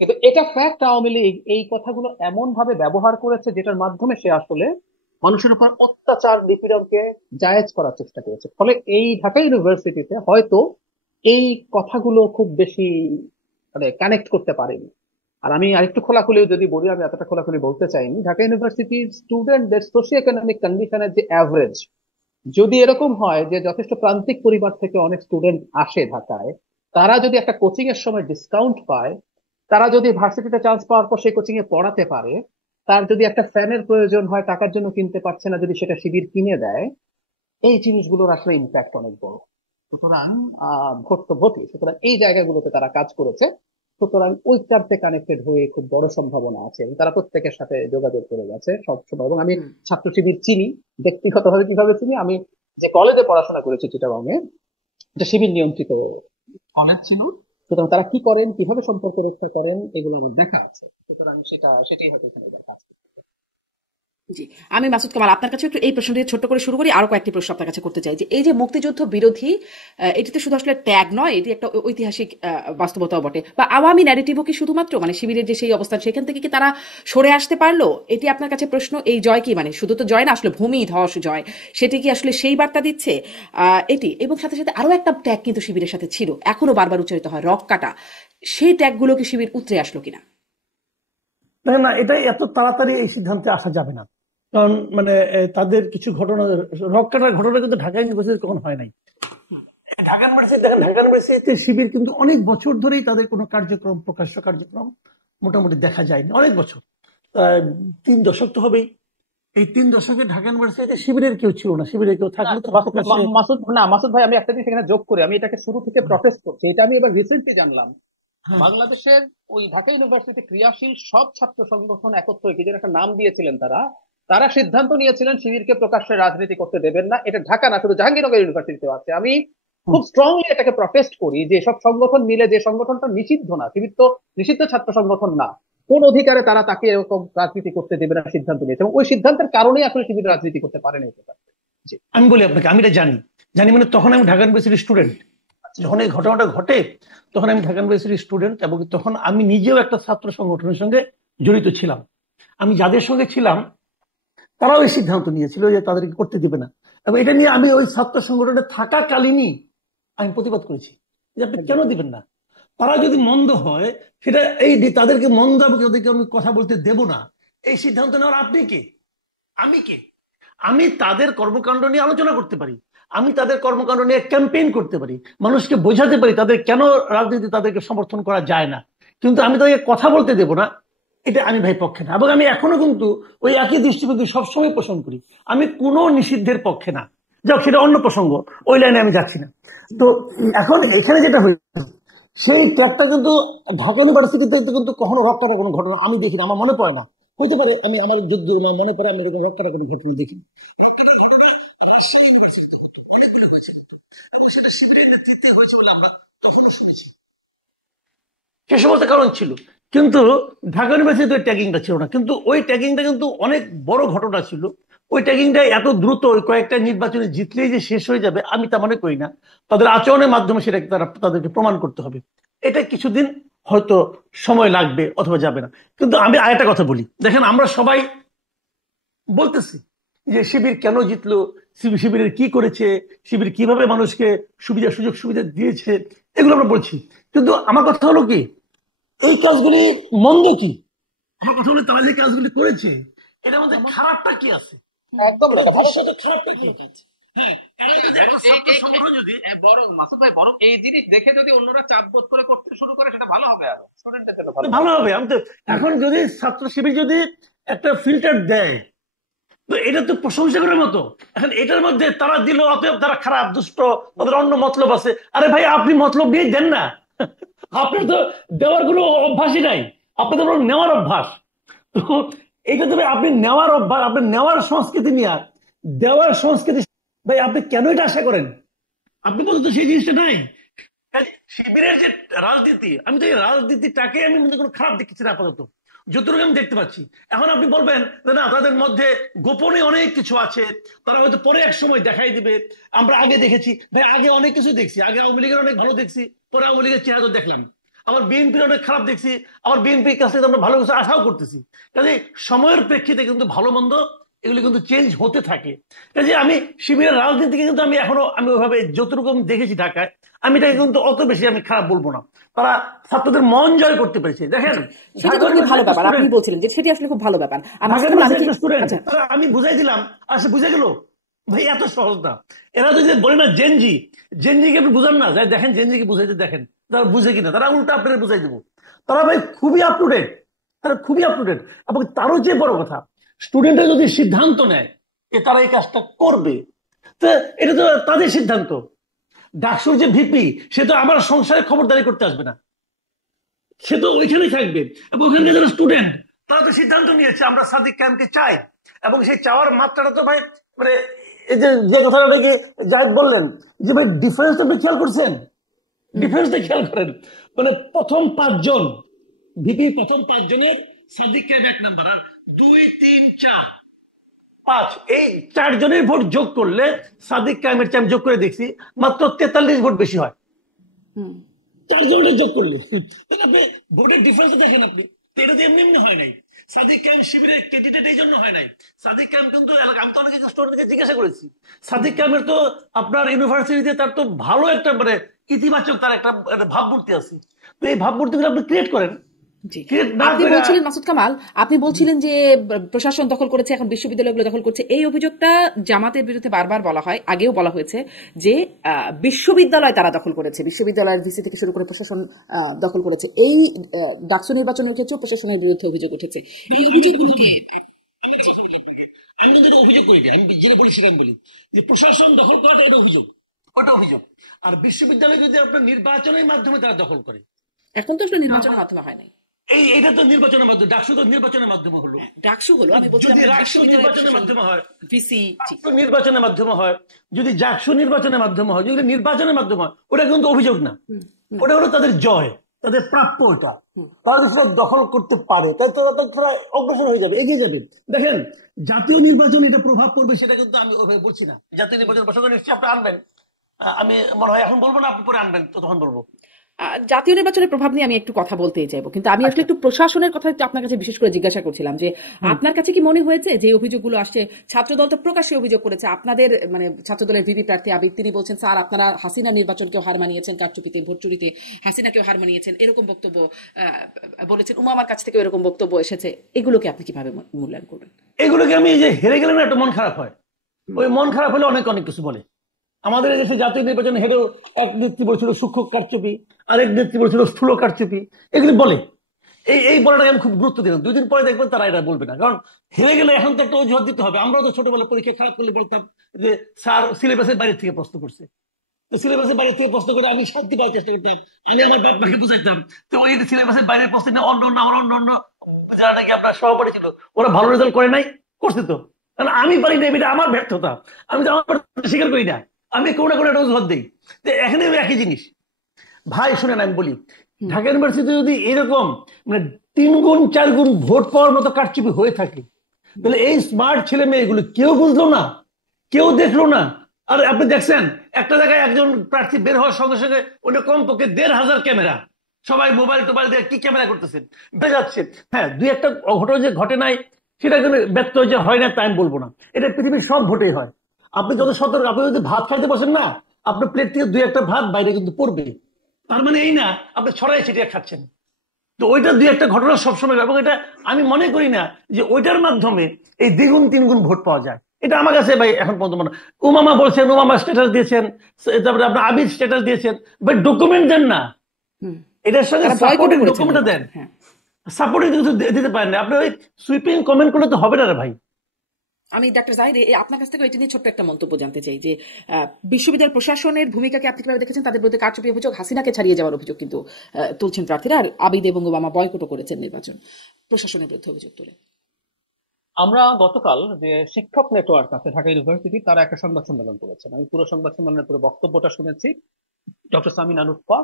কিন্তু এটা ফ্যাক্ট, আওয়ামী লীগ এই কথাগুলো এমন ভাবে ব্যবহার করেছে যেটার মাধ্যমে সে আসলে মানুষের উপর অত্যাচার নিপীড়নকে জায়েজ করার চেষ্টা করেছে। ফলে এই ঢাকা ইউনিভার্সিটিতে হয়তো এই কথাগুলো খুব বেশি মানে কানেক্ট করতে পারেনি। আর আমি আরেকটু খোলাখুলি যদি বলি, আমি এতটা খোলাখুলি বলতে চাইনি, ঢাকা ইউনিভার্সিটির স্টুডেন্টদের সোশিও ইকোনমিক কন্ডিশনের যে অ্যাভারেজ যদি এরকম হয় যে যথেষ্ট প্রান্তিক পরিবার থেকে অনেক স্টুডেন্ট আসে ঢাকায়, তারা যদি একটা কোচিং এর সময় ডিসকাউন্ট পায়, তারা যদি ভার্সিটিতে চান্স পাওয়ার পর সেই কোচিং এ পড়াতে পারে, তার যদি একটা ফ্যানের প্রয়োজন হয় টাকার জন্য কিনতে পারছে না, যদি সেটা শিবির কিনে দেয়, এই জিনিসগুলোর আসলে ইম্প্যাক্ট অনেক বড়। সুতরাং ভোট তো ভোটই, সুতরাং এই জায়গাগুলোতে তারা কাজ করেছে। সুতরাং ওইটাতে কানেক্টেড হয়ে খুব বড় সম্ভাবনা আছে, এবং তারা প্রত্যেকের সাথে যোগাযোগ করে গেছে সবসময়। এবং আমি হুম। ছাত্র শিবির চিনি ব্যক্তিগতভাবে, কিভাবে চিনি, আমি যে কলেজে পড়াশোনা করেছি চিটাগংয়ে, এটা শিবির নিয়ন্ত্রিত কলেজ ছিল। সুতরাং তারা কি করেন, কিভাবে সম্পর্ক রক্ষা করেন, এগুলো আমার দেখা আছে। সুতরাং সেটাই হয়তো এখানে দেখা আছে। জি, আমি মাসুদ কামাল আপনার কাছে একটু এই প্রশ্নটি ছোট্ট করে শুরু করি, আরো কয়েকটি প্রশ্ন আপনার কাছে করতে চাই যে এই যে মুক্তিযুদ্ধ বিরোধী এটিতে শুধু আসলে ট্যাগ নয়, এটি একটা ঐতিহাসিক বাস্তবতাও বটে, বা আওয়ামী ন্যারেটিভও কি শুধুমাত্র মানে শিবিরের যে সেই অবস্থান সেখান থেকে কি তারা সরে আসতে পারলো, এটি আপনার কাছে প্রশ্ন। এই জয় কি মানে শুধু তো জয় না, আসলে ভূমি ধস জয়, সেটি কি আসলে সেই বার্তা দিচ্ছে এটি? এবং সাথে সাথে আরো একটা ট্যাগ কিন্তু শিবিরের সাথে ছিল, এখনো বারবার উচ্চারিত হয়, রক কাটা, সেই ট্যাগগুলো কি শিবির উতরে আসলো কিনা? দেখেন না, এটা এত তাড়াতাড়ি এই সিদ্ধান্তে আসা যাবে না। কারণ মানে তাদের কিছু ঘটনা, রক কাটার ঘটনা কিন্তু ঢাকা ইউনিভার্সিটি কখন হয় নাই। ঢাকা ইউনিভার্সিটি দেখেন, ঢাকা ইউনিভার্সিটিতে শিবির কিন্তু অনেক বছর ধরেই তাদের কোনো কার্যক্রম, প্রকাশ্য কার্যক্রম মোটামুটি দেখা যায়নি, অনেক বছর, 3 দশক তো হবেই। এই 3 দশকে ঢাকা ইউনিভার্সিটিতে শিবিরের কেউ ছিল না, শিবিরের কেউ থাকলে তো প্রকাশ্যে। মাসুদ ভাই, আমি একটা জিনিস এখানে যোগ করি, আমি এটাকে শুরু থেকে প্রটেস্ট করছি, এটা আমি এবার রিসেন্টলি জানলাম। হ্যাঁ, বাংলাদেশের ওই ঢাকা ইউনিভার্সিটি ক্রিয়াশীল সব ছাত্র সংগঠন একত্র হয়ে কি যেন একটা নাম দিয়েছিলেন, তারা তারা সিদ্ধান্ত নিয়েছিলেন শিবিরকে প্রকাশ্যে রাজনীতি করতে দেবেন না। এটা ঢাকা না, শুধু জাহাঙ্গীরনগর ইউনিভার্সিটিতেও আছে। আমি খুব স্ট্রংলি এটাকে প্রটেস্ট করি যে সব সংগঠন মিলে, যে সংগঠনটা নিষিদ্ধ না, শিবির তো নিষিদ্ধ ছাত্র সংগঠন না, কোন অধিকারে তারা তাকে এরকম রাজনীতি করতে দেবে না সিদ্ধান্ত নিয়েছে, এবং ওই সিদ্ধান্তের কারণেই আসলে শিবির রাজনীতি করতে পারেনি। জি, আমি বলি আপনাকে, আমি এটা জানি, জানি মানে তখন আমি ঢাকা ইউনিভার্সিটির স্টুডেন্ট। যখন এই ঘটনাটা ঘটে তখন আমি ঢাকা ইউনিভার্সিটির স্টুডেন্ট, এবং তখন আমি নিজেও একটা ছাত্র সংগঠনের সঙ্গে জড়িত ছিলাম। আমি যাদের সঙ্গে ছিলাম তারাও এই সিদ্ধান্ত নিয়েছিল যে তাদেরকে করতে দিবে না, এবং এটা নিয়ে আমি ওই ছাত্র সংগঠনে থাকাকালীনই আমি প্রতিবাদ করেছি যে আপনি কেন দিবেন না। তারা যদি মন্দ হয়, সেটা এই যে তাদেরকে মন্দ এবং ওদেরকে আমি কথা বলতে দেব না, এই সিদ্ধান্ত নেওয়ার আপনি কে, আমি কে? আমি তাদের কর্মকাণ্ড নিয়ে আলোচনা করতে পারি, আমি তাদের কর্মকাণ্ড নিয়ে ক্যাম্পেইন করতে পারি, মানুষকে বোঝাতে পারি তাদের কেন রাজনীতি তাদেরকে সমর্থন করা যায় না, কিন্তু আমি তাদেরকে কথা বলতে দেব না, এটা আমি ভাই পক্ষে না। এবং আমি এখনো কিন্তু ওই একই দৃষ্টিভঙ্গি সবসময় পোষণ করি, আমি কোনো নিষিদ্ধের পক্ষে না। যাক, সেটা অন্য প্রসঙ্গ, ওই লাইনে আমি যাচ্ছি না। তো এখন এখানে যেটা হয়েছে, সেই ট্র্যাকটা কিন্তু ঢাকা ইউনিভার্সিটিতে কিন্তু কখনো রক্তাটা কোনো ঘটনা আমি দেখিনি, আমার মনে পড়ে না। হতে পারে আমি আমার যদি মনে পড়ে আমি এরকম রক্তাটা কোনো ঘটনা দেখিনি। রক্তাটার ঘটনা রাজশাহী ইউনিভার্সিটিতে হতো, অনেকগুলো হয়েছে, এবং সেটা শিবিরের নেতৃত্বে হয়েছে বলে আমরা তখনও শুনেছি, সে সমস্ত কারণ ছিল। কিন্তু ঢাকা ইউনিভার্সিটিতে ট্যাগিংটা ছিল না, কিন্তু ওই ট্যাগিংটা কিন্তু অনেক বড় ঘটনা ছিল। ওই ট্যাগিংটা এত দ্রুত ওই কয়েকটা নির্বাচনে জিতলেই যে শেষ হয়ে যাবে আমি তা মনে করি না। তাদের আচরণের মাধ্যমে সেটা তাদেরকে প্রমাণ করতে হবে। এটা কিছুদিন হয়তো সময় লাগবে অথবা যাবে না। কিন্তু আমি আরেকটা কথা বলি, দেখেন আমরা সবাই বলতেছি যে শিবির কেন জিতলো, শিবিরের কি করেছে, শিবির কিভাবে মানুষকে সুযোগ সুবিধা দিয়েছে, এগুলো আমরা বলছি। কিন্তু আমার কথা হলো কি, এই কাজগুলি মন্দ কি? আমার কথা হলো তারা যে কাজগুলি করেছে এটার মধ্যে খারাপটা কি আছে? একদম না, এটা ভালো ভবিষ্যতে খারাপটা কি? হ্যাঁ, এরা যদি একটা ছাত্র সংগঠন যদি বরং মাসুদ ভাই, বরং এই জিনিস দেখে যদি অন্যরা চাপ বোধ করে করতে শুরু করে, সেটা ভালো হবে, আরো স্টুডেন্টদের জন্য ভালো ভালো হবে। আমি তো এখন যদি ছাত্র শিবির যদি একটা ফিল্টার দেয়, তো এটা তো প্রশংসা করার মতো। এখন এটার মধ্যে তারা দিল অতএব তারা খারাপ, দুষ্ট, তাদের অন্য মতলব আছে। আরে ভাই, আপনি মতলব নিয়ে দেন না, আপনার তো দেওয়ার কোনো অভ্যাসই নাই, আপনাদের বরং নেওয়ার অভ্যাস। তো এটা তো ভাই আপনি নেওয়ার অভ্যাস, আপনি নেওয়ার সংস্কৃতি নিয়ে দেওয়ার সংস্কৃতি, ভাই আপনি কেন এটা আশা করেন? আপনি বলতে সেই জিনিসটা নাই। শিবিরের যে রাজনীতি, আমি তো এই রাজনীতিটাকে আমি মনে কোনো খারাপ দেখছি না আপাতত, যতটুকু আমি দেখতে পাচ্ছি। এখন আপনি বলবেন না তাদের মধ্যে গোপনে অনেক কিছু আছে, তারা হয়তো পরে এক সময় দেখাই দিবে। আমরা আগে দেখেছি ভাই, আগে অনেক কিছু দেখছি, আগে আওয়ামী লীগের অনেক ভালো দেখছি, পরে আওয়ামী লীগের চেহারা তো দেখলাম, আবার বিএনপির অনেক খারাপ দেখছি, আবার বিএনপির কাছ থেকে আমরা ভালো কিছু আশাও করতেছি। কাজে সময়ের প্রেক্ষিতে কিন্তু ভালো মন্দ এগুলি কিন্তু চেঞ্জ হতে থাকে। কাজে আমি শিবিরের রাজনীতিকে কিন্তু আমি এখনো আমি ওইভাবে যতটুকু দেখেছি ঢাকায়, আমি এটাকে কিন্তু অত বেশি আমি খারাপ বলবো না। তারা ছাত্রদের মন জয় করতে পেরেছে। দেখেন, সেটা তো খুব ভালো ব্যাপার, আপনি বলছিলেন যে সেটি আসলে খুব ভালো ব্যাপার। আচ্ছা, আমি বুঝাই দিলাম, সে বুঝে গেল। ভাই এত সহজ না। এরা যদি বলে না জেনজি, জেনজিকে আপনি বুঝান না, যাই দেখেন জেনজিকে বুঝাইতে দেখেন তারা বুঝে কিনা, তারা উল্টা আপনাদের বুঝাই দেবো। তারা ভাই খুবই আপ টু ডেট, তারা খুবই আপ টু ডেট। এবং তারও যে বড় কথা, স্টুডেন্টরা যদি সিদ্ধান্ত নেয় যে তারা এই কাজটা করবে, তো এটা তো তাদের সিদ্ধান্ত। ডাকসুর যে ভিপি, সে তো আমার সংসারে খবরদারি করতে আসবে না, সে তো ওইখানেই থাকবে। এবং ওখানে যারা স্টুডেন্ট তারা তো সিদ্ধান্ত নিয়েছে আমরা সাদিক কায়েমকে চাই, এবং সেই চাওয়ার মাত্রাটা তো ভাই মানে এই যে কথাটা নাকি জাহিদ বললেন যে ভাই ডিফারেন্স আপনি খেয়াল করছেন, ডিফারেন্সটা খেয়াল করেন। মানে প্রথম 5 জন ভিপি, প্রথম 5 জনের সাদিক কায়েম 1 নাম্বার, আর 2, 3, 4 5, এই 4 জনের ভোট যোগ করলে সাদিক কায়েমের চেয়ে আমি যোগ করে দেখছি মাত্র 43 ভোট বেশি হয়। হুম 4 জনের যোগ করলে আপনি ভোটের ডিফারেন্স দেখেন আপনি, এটা তো এমনি এমনি হয় নাই। সাদিক কায়েম শিবিরের ক্যান্ডিডেট এই জন্য হয় নাই। সাদিক কায়েম কিন্তু আমি তো অনেকে স্টুডেন্টকে জিজ্ঞাসা করেছি, সাদিক কায়েমের তো আপনার ইউনিভার্সিটিতে তার তো ভালো একটা মানে ইতিবাচক তার একটা ভাবমূর্তি আছে, তো এই ভাবমূর্তিগুলো আপনি ক্রিয়েট করেন। জি ক্রিয়েট না আপনি করে বলছিলেন মাসুদ কামাল, আপনি বলছিলেন যে প্রশাসন দখল করেছে, এখন বিশ্ববিদ্যালয়গুলো দখল করছে। এই অভিযোগটা জামাতের বিরুদ্ধে বারবার বলা হয়, আগেও বলা হয়েছে যে বিশ্ববিদ্যালয় তারা দখল করেছে, বিশ্ববিদ্যালয়ের ভিসি থেকে শুরু করে প্রশাসন দখল করেছে। এই ডাকসু নির্বাচনের ক্ষেত্রে প্রশাসনের বিরুদ্ধে অভিযোগ উঠেছে। এই অভিযোগগুলোকে আমি একটা কথা বলি আপনাকে, আমি কিন্তু এটা অভিযোগ করি না, আমি যেটা বলি সেটা আমি বলি যে প্রশাসন দখল করাটা এটা অভিযোগ, ওটা অভিযোগ। আর বিশ্ববিদ্যালয় যদি আপনার নির্বাচনের মাধ্যমে তারা দখল করে, এখন তো আসলে নির্বাচনের মাধ্যমে হয় নাই, এইটা তো নির্বাচনের মাধ্যমে, ডাকসু তো নির্বাচনের মাধ্যমে হলো। ডাকসু হলো, আমি বলছিলাম যদি রাষ্ট্র নির্বাচনের মাধ্যমে হয়, ভিসি রাষ্ট্র নির্বাচনের মাধ্যমে হয়, যদি জাকসু নির্বাচনের মাধ্যমে হয়, যদি নির্বাচনের মাধ্যমে হয়, ওটা কিন্তু অভিযোগ না, ওটা হলো তাদের জয়, তাদের প্রাপ্য। ওটা তারা যদি সেটা দখল করতে পারে তাই তো তারা অগ্রসর হয়ে যাবে, এগিয়ে যাবে। দেখেন জাতীয় নির্বাচন এটা প্রভাব পড়বে সেটা কিন্তু আমি ওভাবে বলছি না। জাতীয় নির্বাচন প্রসঙ্গ নিশ্চয়ই আপনি আনবেন, আমি মনে হয় এখন বলবো না, আপনি পরে আনবেন, তো তখন বলবো। জাতীয় নির্বাচনের প্রভাব নিয়ে আমি একটু কথা বলতেই চাইবো, কিন্তু আমি আসলে একটু প্রশাসনের কথা একটু আপনার কাছে বিশেষ করে জিজ্ঞাসা করছিলাম যে আপনার কাছে কি মনে হয়েছে যে এই অভিযোগগুলো আসছে, ছাত্রদল তো প্রকাশ্যে অভিযোগ করেছে, আপনাদের মানে ছাত্রদলের ভিপি প্রার্থী আবিদ তিনি বলছেন স্যার আপনারা হাসিনা নির্বাচনকেও হার মানিয়েছেন, কারচুপিতে ভোট চুরিতে হাসিনাকেও হার মানিয়েছেন, এরকম বক্তব্য বলেছেন। উমামার কাছ থেকে এরকম বক্তব্য এসেছে, এগুলোকে আপনি কিভাবে মূল্যায়ন করবেন? এগুলোকে আমি এই যে হেরে গেলে না একটা মন খারাপ হয়, ওই মন খারাপ হলে অনেক অনেক কিছু বলে। আমাদের দেশে জাতীয় নির্বাচনে হেরেও এক নেত্রী বলছিল সূক্ষ্ম কারচুপি, আরেক নেত্রী বলছিল স্থূল কারচুপি, এগুলি বলে। এই বলাটাকে আমি খুব গুরুত্ব দিলাম। 2 দিন পরে দেখবেন তারা এটা বলবে না, কারণ হেরে গেলে এখন তো একটা অজুহাত দিতে হবে। আমরাও তো ছোটবেলা পরীক্ষা খারাপ করলে বলতাম যে স্যার সিলেবাসের বাইরে থেকে প্রশ্ন করছে, তো সিলেবাসের বাইরে থেকে প্রশ্ন করে আমি শান্তি পাওয়ার চেষ্টা করতাম, আমি আমার বাপ মাকে বুঝাইতাম তো ওই সিলেবাসের বাইরের প্রশ্ন না, অন্য অন্য আমার অন্য অন্য যারা নাকি আপনার সহপাঠী ছিল ওরা ভালো রেজাল্ট করে নাই, করছে তো, কারণ আমি পারি না, এটা আমার ব্যর্থতা, আমি তো আমার স্বীকার করি না, আমি কোনো না কোনো একটা অজুহাত দিই। তো এখানে একই জিনিস ভাই, শুনেন আমি বলি, ঢাকা ইউনিভার্সিটি যদি এরকম মানে 3 গুণ 4 গুণ ভোট পাওয়ার মতো কারচুপি হয়ে থাকে, তাহলে এই স্মার্ট ছেলে মেয়েগুলো কেউ বুঝলো না, কেউ দেখলো না। আর আপনি দেখছেন একটা জায়গায় একজন প্রার্থী বের হওয়ার সঙ্গে সঙ্গে ওটা কমপক্ষে 1,500 ক্যামেরা, সবাই মোবাইল টোবাইল দিয়ে কি ক্যামেরা করতেছেন, বেড়ে যাচ্ছে। হ্যাঁ, 2-1টা ঘটনা যে ঘটে নাই সেটা কিন্তু ব্যর্থ যে হয় না তা আমি বলবো না, এটা পৃথিবীর সব ভোটেই হয়। আপনি যত সতর্ক, আপনি যদি ভাত খাইতে বসেন না, আপনার প্লেট থেকে 2-1টা ভাত বাইরে কিন্তু পড়বে, তার মানে এই না আপনি ছড়াই ছিটিয়ে খাচ্ছেন। তো ওইটা 2-1টা ঘটনা সবসময়, এবং এটা আমি মনে করি না যে ওইটার মাধ্যমে এই 2 গুণ 3 গুণ ভোট পাওয়া যায়, এটা আমার কাছে ভাই এখন পর্যন্ত মনে। উমামা বলছেন, উমামা স্ট্যাটাস দিয়েছেন, তারপরে আপনার আবিদ স্ট্যাটাস দিয়েছেন, বাট ডকুমেন্ট দেন না, এটার সঙ্গে সাপোর্টিং ডকুমেন্ট দেন, সাপোর্টিং কিছু দিতে পারেন না। আপনি ওই সুইপিং কমেন্ট করলে তো হবে না রে ভাই। আমি ডাক্তার জাহিদ আপনার কাছ থেকে এটা নিয়ে ছোট্ট একটা মন্তব্য জানতে চাই যে বিশ্ববিদ্যালয় প্রশাসনের ভূমিকাকে আপনি কিভাবে দেখেছেন? তাদের বিরুদ্ধে কারচুপি অভিযোগ, হাসিনাকে ছাড়িয়ে যাওয়ার অভিযোগ কিন্তু তুলছেন প্রার্থীরা, আর আবিদ এবং ওবামা বয়কটও করেছেন নির্বাচন, প্রশাসনের বিরুদ্ধে অভিযোগ তুলে। আমরা গতকাল যে শিক্ষক নেটওয়ার্ক আছে ঢাকা ইউনিভার্সিটি, তারা একটা সংবাদ সম্মেলন করেছেন। আমি পুরো সংবাদ সম্মেলনের পুরো বক্তব্যটা শুনেছি। ডক্টর সামিন আনুপ্পা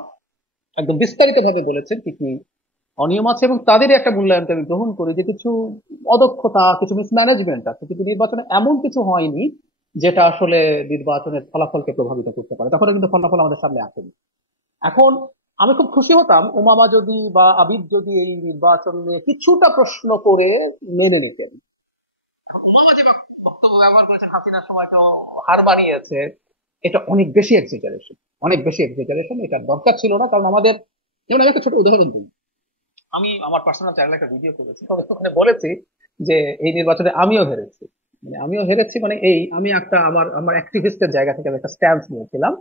একদম বিস্তারিত ভাবে বলেছেন কি কি অনিয়ম আছে, এবং তাদেরই একটা মূল্যায়নকে আমি গ্রহণ করি যে কিছু অদক্ষতা, কিছু মিসম্যানেজমেন্ট আছে, কিন্তু নির্বাচনে এমন কিছু হয়নি যেটা আসলে নির্বাচনের ফলাফলকে প্রভাবিত করতে পারে। তখন কিন্তু ফলাফল আমাদের সামনে আসেনি। এখন আমি খুব খুশি হতাম উমামা যদি বা আবিদ যদি এই নির্বাচন নিয়ে কিছুটা প্রশ্ন করে মেনে নিতেন। উমামা যে বক্তব্য ব্যবহার করেছে হাসিনার সময় তো হার বানিয়েছে, এটা অনেক বেশি এক্সাজারেশন, অনেক বেশি এক্সাজারেশন, এটা দরকার ছিল না। কারণ আমাদের, যেমন আমি একটা ছোট উদাহরণ দিই, আমি আমার পার্সোনাল চ্যানেলে একটা ভিডিও করেছি, ওখানে বলেছি যে এই নির্বাচনে আমিও হেরেছি। মানে আমিও হেরেছি মানে এই, আমি একটা আমার আমার অ্যাক্টিভিস্টের জায়গা থেকে আমি একটা স্ট্যান্স নিয়েছিলাম।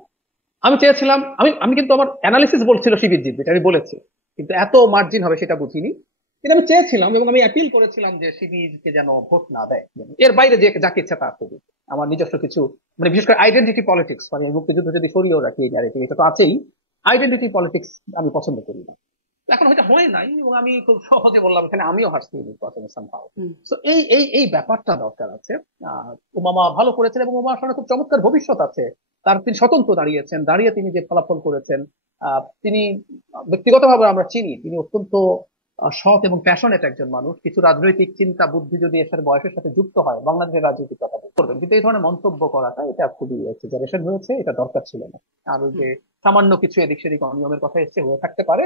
আমি চেয়েছিলাম, আমি কিন্তু আমার অ্যানালিসিস বলছিল শিবির জিতবে, এটা আমি বলেছি, কিন্তু এত মার্জিন হবে সেটা বুঝিনি। কিন্তু আমি চেয়েছিলাম এবং আমি অ্যাপিল করেছিলাম যে শিবিরকে যেন ভোট না দেয়, এর বাইরে যে যাকে ইচ্ছা তা করবে। আমার নিজস্ব কিছু মানে বিশেষ করে আইডেন্টিটি পলিটিক্স, মানে মুক্তিযুদ্ধ যদি সরিয়েও রাখি এই ন্যারেটিভ, এটা তো আছেই, আইডেন্টিটি পলিটিক্স আমি পছন্দ করি না। এখন হয়তো হয় নাই, এবং আমি খুব সহজে বললাম এখানে আমিও হারছি নির্বাচনে সামহাও। তো এই ব্যাপারটা দরকার আছে। ওবামা ভালো করেছেন এবং ওবামার সামনে খুব চমৎকার ভবিষ্যৎ আছে। তিনি স্বতন্ত্র দাঁড়িয়েছেন, দাঁড়িয়ে তিনি যে ফলাফল করেছেন, তিনি ব্যক্তিগতভাবে আমরা চিনি, তিনি অত্যন্ত সৎ এবং প্যাশনেট একজন মানুষ, কিছু রাজনৈতিক চিন্তা বুদ্ধি যদি এর সাথে বয়সের সাথে যুক্ত হয়, বাংলাদেশের রাজনৈতিক কথা করবেন। কিন্তু এই ধরনের মন্তব্য করাটা এটা খুবই এক্সাজারেশন হয়েছে, এটা দরকার ছিল না। আর ওই যে সামান্য কিছু এদিক সেদিক অনিয়মের কথা এসছে, হয়ে থাকতে পারে,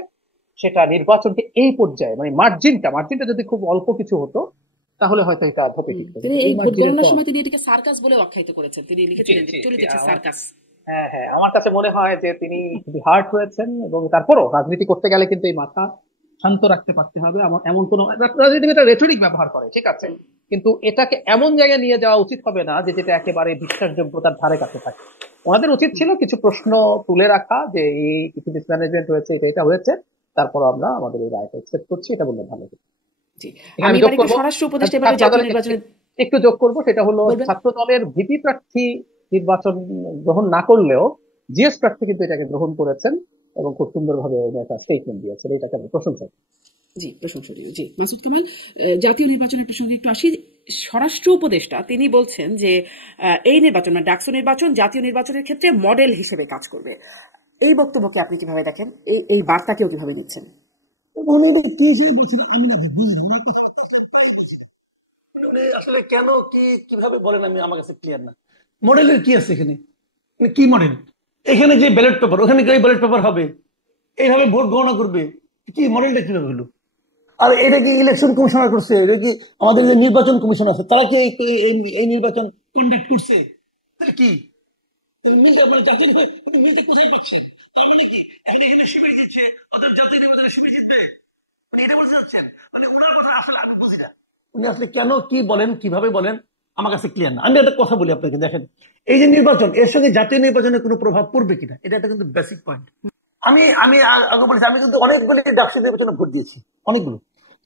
সেটা নির্বাচনকে এই পর্যায়ে মানে মার্জিনটা যদি খুব অল্প কিছু হতো তাহলে হয়তো এটা ধপে টিকতো, তিনি কিন্তু এই এই ভোট মার্জিনের গণনার কম। সময় তিনি এটিকে সার্কাস বলে আখ্যায়িত করেছেন। তিনি জি লিখেছিলেন যে জি জি চলিতেছে আমার সার্কাস। হ্যাঁ হ্যাঁ আমার কাছে মনে হয় যে তিনি খুবই হার্ট হয়েছেন, এবং তারপরও রাজনীতি করতে গেলে কিন্তু এই মাথা শান্ত রাখতে পারতে হবে। এমন কোন রাজনীতি এটা রেটরিক ব্যবহার করে, ঠিক আছে, কিন্তু এটাকে এমন জায়গায় নিয়ে যাওয়া উচিত হবে না যে যেটা একেবারে বিশ্বাসযোগ্যতার ধারে কাছে থাকে। ওনাদের উচিত ছিল কিছু প্রশ্ন তুলে রাখা, যে এই কিছু মিসম্যানেজমেন্ট হয়েছে, এটা হয়েছে, তারপর আমরা আমাদের এই রায়টা একসেপ্ট করছি, এটা বললে ভালো হতো। জি, এখানে আমি আমি যোগ এবার একটু করবো স্বরাষ্ট্র উপদেষ্টা এভাবে ছাত্র জাতীয় দলের ক্ষেত্রে নির্বাচনে একটু যোগ করবো, সেটা হলো বলবেন। ছাত্র দলের ভিপি প্রার্থী নির্বাচন গ্রহণ না করলেও জিএস প্রার্থী কিন্তু এটাকে গ্রহণ করেছেন এবং খুব সুন্দরভাবে একটা স্টেটমেন্ট দিয়েছেন, এটাকে আমি প্রশংসা করি। জি, প্রশংসনীয়। জি, মাসুদ কামাল, জাতীয় নির্বাচনের প্রসঙ্গে একটু আসি। স্বরাষ্ট্র উপদেষ্টা তিনি বলছেন যে এই নির্বাচন মানে ডাকসু নির্বাচন জাতীয় নির্বাচনের ক্ষেত্রে মডেল হিসেবে কাজ করবে। এই বক্তব্যকে আপনি কিভাবে দেখেন? এই বার্তাকেও কিভাবে নিচ্ছেন? আসলে কেন কি কিভাবে বলেন আমি আমার কাছে ক্লিয়ার না। মডেলের কি আছে এখানে? মানে কি মডেল? এখানে যে ব্যালট পেপার, ওখানে কি ব্যালট পেপার হবে, এইভাবে ভোট গণনা করবে, কি মডেলটা কিভাবে হলো? আর এটা কি ইলেকশন কমিশনার করছে? এটা কি আমাদের যে নির্বাচন কমিশন আছে তারা কি এই নির্বাচন কন্ডাক্ট করছে? তাহলে কি মিলতে মানে জাতীয় মিলতে কোথায় দিচ্ছে? উনি আসলে কেন কি বলেন কিভাবে বলেন আমার কাছে ক্লিয়ার না। আমি একটা কথা বলি আপনাকে, দেখেন এই যে নির্বাচন, এর সঙ্গে জাতীয় নির্বাচনের কোনো প্রভাব পড়বে কিনা, এটা একটা কিন্তু বেসিক পয়েন্ট। আমি আমি আগে বলেছি, আমি কিন্তু অনেকগুলি ডাকসু নির্বাচনে ভোট দিয়েছি, অনেকগুলো।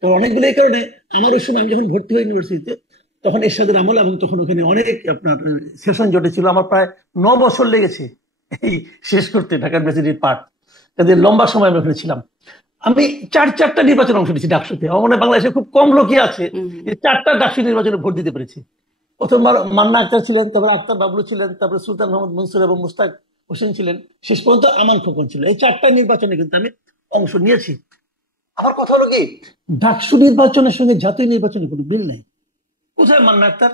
তো অনেকগুলো এই কারণে আমার ওই সময় আমি যখন ভর্তি হই ইউনিভার্সিটিতে, তখন এরশাদের আমল, এবং তখন ওখানে অনেক আপনার সেশন জটে ছিল। আমার প্রায় 9 বছর লেগেছে এই শেষ করতে ঢাকা ইউনিভার্সিটির পাঠ, তাদের লম্বা সময় আমি ওখানে ছিলাম। আমি চারটা নির্বাচন অংশ নিয়েছি ডাকসুতে। আমার মনে হয় বাংলাদেশে খুব কম লোকই আছে যে 4টা ডাকসু নির্বাচনে ভোট দিতে পেরেছে। প্রথমবার মান্না আক্তার ছিলেন, তারপরে আক্তার বাবলু ছিলেন, তারপরে সুলতান মোহাম্মদ মনসুর এবং মুস্তাক হোসেন ছিলেন, শেষ পর্যন্ত আমান খোকন ছিল। এই 4টা নির্বাচনে কিন্তু আমি অংশ নিয়েছি। আমার কথা হলো কি, ডাকসু নির্বাচনের সঙ্গে জাতীয় নির্বাচনের কোনো মিল নাই। কোথায় মান্না আক্তার?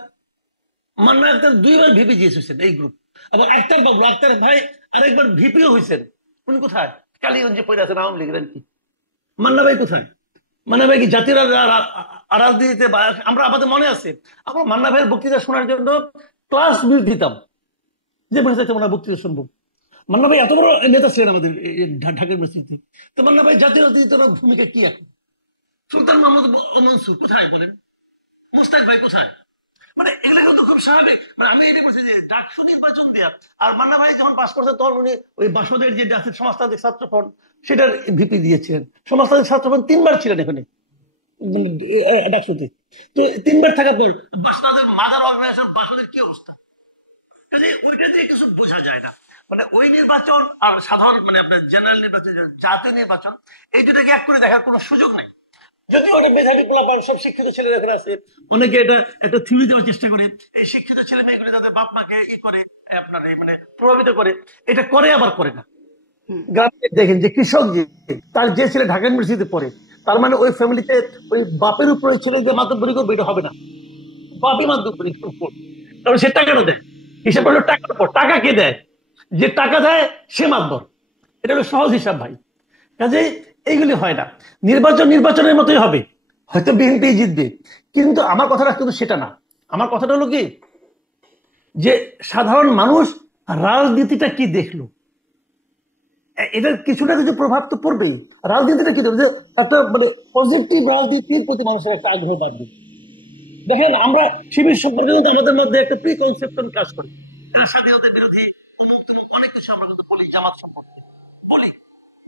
মান্না আক্তার 2বার ভিপি জিএস হয়েছেন এই গ্রুপ। আবার আক্তার বাবলু, আক্তার ভাই আরেকবার ভিপিও হয়েছেন। উনি কোথায়? কালীগঞ্জে পড়ে আছেন আওয়ামী লীগের কি। মান্না ভাই কোথায়? মান্না ভাই কি জাতীয় রাজনীতিতে, আমরা আমাদের মনে আছে আমরা মান্না ভাইয়ের বক্তৃতা শোনার জন্য ক্লাস মিস দিতাম, যে বসে থাকতাম ওনার বক্তৃতা শুনবো। মান্না ভাই এত বড় নেতা ছিলেন আমাদের ঢাকা ইউনিভার্সিটিতে। তো মান্না ভাই জাতীয় রাজনীতির ভূমিকা কি এখন? সুলতান মোহাম্মদ মনসুর কোথায় বলেন? মুস্তাক ভাই কোথায়? মানে এগুলো কিন্তু খুব স্বাভাবিক। মানে আমি এটা বলছি যে ডাকসু নির্বাচন দেয়া, আর মান্না ভাই যখন পাস করছেন তখন উনি ওই বাসদের যে আছে সমাজতান্ত্রিক ছাত্র ফ্রন্ট, সেটার ভিপি দিয়েছিলেন। সমাজতান্ত্রিক ছাত্র ফ্রন্ট 3বার ছিলেন এখানে ডাকসুতে। তো 3বার থাকার পর বাসদের মাদার অর্গানাইজেশন বাসদের কি অবস্থা? ওইটা দিয়ে কিছু বোঝা যায় না। মানে ওই নির্বাচন আর সাধারণ মানে আপনার জেনারেল নির্বাচন, জাতীয় নির্বাচন, এই দুটাকে এক করে দেখার কোনো সুযোগ নাই। যদি ওটা মেধাবী পোলাপান সব শিক্ষিত ছেলেরা এখানে আছে, অনেকে এটা একটা থিওরি দেওয়ার চেষ্টা করে, এই শিক্ষিত ছেলে মেয়েগুলো তাদের বাপ মাকে ই করে আপনার মানে প্রভাবিত করে, এটা করে আবার করে না। গ্রামে দেখেন যে কৃষক যে তার যে ছেলে ঢাকা ইউনিভার্সিটিতে পড়ে, তার মানে ওই ফ্যামিলিতে ওই বাপের উপরে ছেলে যে মাতব্বরি করবে এটা হবে না, বাপই মাতব্বরি করবে। কারণ সে টাকাটা দেয়, হিসাব হলো টাকার উপর। টাকা কে দেয়? যে টাকা দেয় সে মাতবর। এটা হলো সহজ হিসাব ভাই। কাজে এইগুলি হয় না। নির্বাচনের মতোই হবে, হয়তো বিএনপি জিতবে, কিন্তু আমার কথাটা কিন্তু সেটা না। আমার কথাটা হলো কি, যে সাধারণ মানুষ রাজনীতিটা কি দেখলো, এটার কিছুটা কিছু প্রভাব তো পড়বেই। রাজনীতিটা কি দেখবে, একটা মানে পজিটিভ রাজনীতির প্রতি মানুষের একটা আগ্রহ বাড়বে। দেখেন আমরা শিবির সম্পর্কে কিন্তু আমাদের মধ্যে একটা প্রি কনসেপশন কাজ করি, স্বাধীনতা বিরোধী অনেক কিছু আমরা কিন্তু বলি, জামাত সম্পর্কে বলি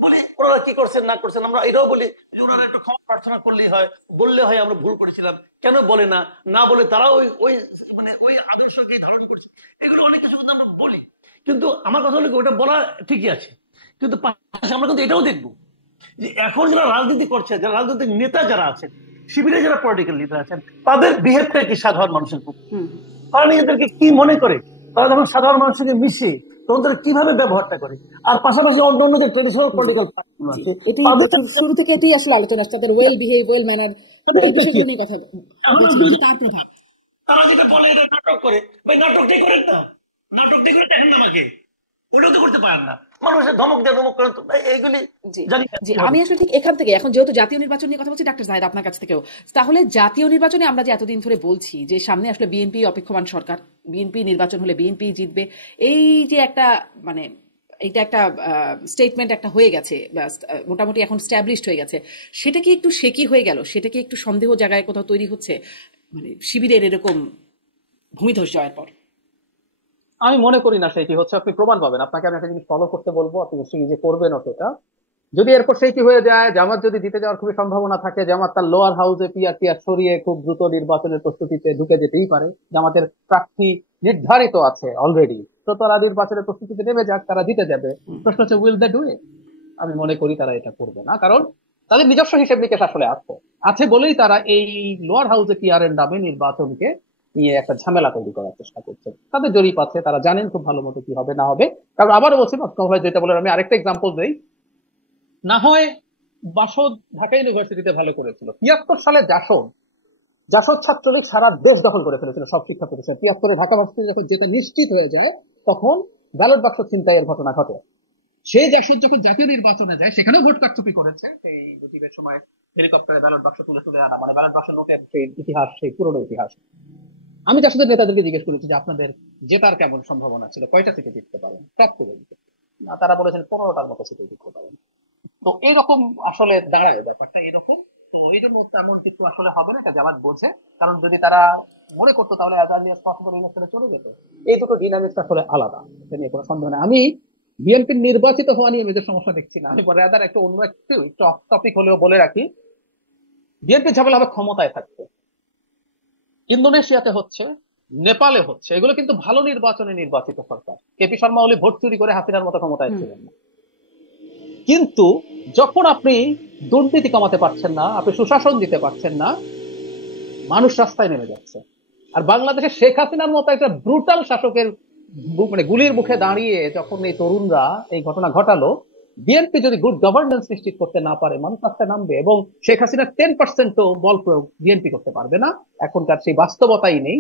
বলি ওনারা কি করছেন না করছেন আমরা এটাও বলি, যে ওনারা একটু ক্ষমা প্রার্থনা করলেই হয়, বললে হয় আমরা ভুল করেছিলাম। কেন বলে না? না বলে তারা ওই ওই মানে ওই আদর্শকে ধারণ করছে। এগুলো অনেক কিছু কিন্তু আমরা বলি, কিন্তু আমার কথা হলো ওটা বলা ঠিকই আছে, কিন্তু আমরা কিন্তু এটাও দেখবো যে এখন যারা রাজনীতি করছে, যারা রাজনৈতিক নেতা যারা আছেন, শিবিরে যারা পলিটিক্যাল লিডার আছেন, তাদের বিহেভটা কি সাধারণ মানুষের প্রতি, তারা নিজেদেরকে কি মনে করে, তারা যখন সাধারণ মানুষের সঙ্গে মিশে তখন তারা কিভাবে ব্যবহারটা করে। আর পাশাপাশি অন্য যে ট্রেডিশনাল পলিটিক্যাল পার্টিগুলো আছে এটি তাদের শুরু থেকে এটাই আসলে আলোচনা আসছে, তাদের ওয়েল বিহেভ, ওয়েল ম্যানার, এই এটা কি বিষয়গুলো নিয়ে কথা এখন বলছিলাম যে তার প্রভাব। তারা যেটা বলে এটা নাটক করে, ভাই নাটকটাই করেন না, নাটকটাই করে দেখেন না আমাকে, ওটাও তো করতে পারেন না, মানুষের ধমক দেয়, ধমক করেন তো ভাই, এইগুলি জি জানি না জি, কি হবে। আমি আসলে ঠিক এখান থেকে এখন যেহেতু জাতীয় নির্বাচন নিয়ে কথা বলছি, ডাক্তার জাহেদ আপনার কাছ থেকেও, তাহলে জাতীয় নির্বাচনে আমরা যে এতদিন ধরে বলছি যে সামনে আসলে বিএনপি অপেক্ষমান সরকার, বিএনপি নির্বাচন হলে বিএনপি জিতবে, এই যে একটা মানে এটা একটা স্টেটমেন্ট একটা হয়ে গেছে, মোটামুটি এখন স্ট্যাবলিশড হয়ে গেছে, সেটা কি একটু শেকি হয়ে গেল? সেটা কি একটু সন্দেহ জায়গায় কোথাও তৈরি হচ্ছে, মানে শিবিরের এরকম ভূমিধস জয়ের পর? আমি মনে করি না সেইটি হচ্ছে। আপনি প্রমাণ পাবেন, আপনাকে আমি একটা জিনিস ফলো করতে বলবো, আপনি নিশ্চয়ই নিজে করবেন সেটা। যদি এরপর সেইটি হয়ে যায়, জামাত যদি জিতে যাওয়ার খুবই সম্ভাবনা থাকে, জামাত তার লোয়ার হাউসে পিয়ার টিয়ার সরিয়ে খুব দ্রুত নির্বাচনের প্রস্তুতিতে ঢুকে যেতেই পারে। জামাতের প্রার্থী নির্ধারিত আছে অলরেডি, তো তারা নির্বাচনের প্রস্তুতিতে নেমে যাক, তারা জিতে যাবে। প্রশ্ন হচ্ছে উইল দে ডু ইট? আমি মনে করি তারা এটা করবে না, কারণ তাদের নিজস্ব হিসেব নিকেশ আসলে আছে বলেই তারা এই লোয়ার হাউসে পিয়ার এর নামে নির্বাচনকে নিয়ে একটা ঝামেলা তৈরি করার চেষ্টা করছে। তাদের জরিপ আছে, তারা জানেন খুব ভালো মতো কি হবে না হবে। কারণ আবারও বলছি, ভাই যেটা বলেন, আমি আরেকটা এক্সাম্পল দিই। না হয় বাসদ ঢাকা ইউনিভার্সিটিতে ভালো করেছিল ৭৩ সালে, জাসদ জাসদ ছাত্রলীগ সারা দেশ দখল করে ফেলেছিল, সব শিক্ষা প্রতিষ্ঠান। ৭৩-এ ঢাকা ভার্সিটি যখন যেতে নিশ্চিত হয়ে যায়, তখন ব্যালট বাক্স ছিনতাইয়ের ঘটনা ঘটে। সেই জাসদ যখন জাতীয় নির্বাচনে যায়, সেখানেও ভোট কারচুপি করেছে। সেই মুজিবের সময় হেলিকপ্টারে ব্যালট বাক্স তুলে তুলে আনা, মানে ব্যালট বাক্স নোটের সেই ইতিহাস, সেই পুরনো ইতিহাস। আমি জাসদের নেতাদেরকে জিজ্ঞেস করেছি যে আপনাদের জেতার কেমন সম্ভাবনা ছিল, কয়টা সিটে জিততে পারেন, টপ থেকে জিততে? তারা বলেছেন 15টার মতো সিটে জিততে পারেন। তো এইরকম আসলে দাঁড়ায় ব্যাপারটা এরকম। তো এই জন্য তেমন কিছু আসলে হবে না, এটা জামাত বোঝে। কারণ যদি তারা মনে করতো, তাহলে অ্যাজ আর্লি অ্যাজ পসিবল ইলেকশনে চলে যেত। এই দুটো ডিনামিক্স আসলে আলাদা, এটা নিয়ে কোনো সন্দেহ নেই। আমি বিএনপির নির্বাচিত হওয়া নিয়ে মেজর সমস্যা দেখছি না। আমি রাদার একটা অন্য একটু অফ টপিক হলেও বলে রাখি, বিএনপি ঝামেলা হবে ক্ষমতায় থাকতে। ইন্দোনেশিয়াতে হচ্ছে, নেপালে হচ্ছে, এগুলো কিন্তু ভালো নির্বাচনে নির্বাচিত সরকার। কেপি শর্মা ওলি ভোট চুরি করে হাসিনার মতো ক্ষমতায় ছিলেন না। কিন্তু যখন আপনি দুর্নীতি কমাতে পারছেন না, আপনি সুশাসন দিতে পারছেন না, মানুষ রাস্তায় নেমে যাচ্ছে। আর বাংলাদেশে শেখ হাসিনার মতো একটা ব্রুটাল শাসকের মানে গুলির মুখে দাঁড়িয়ে যখন এই তরুণরা এই ঘটনা ঘটালো, বিএনপি যদি গুড গভর্নেন্স নিশ্চিত করতে না পারে, মানুষ রাস্তায় নামবে। এবং শেখ হাসিনার 10% বল প্রয়োগ বিএনপি করতে পারবে না, এখনকার সেই বাস্তবতাই নেই।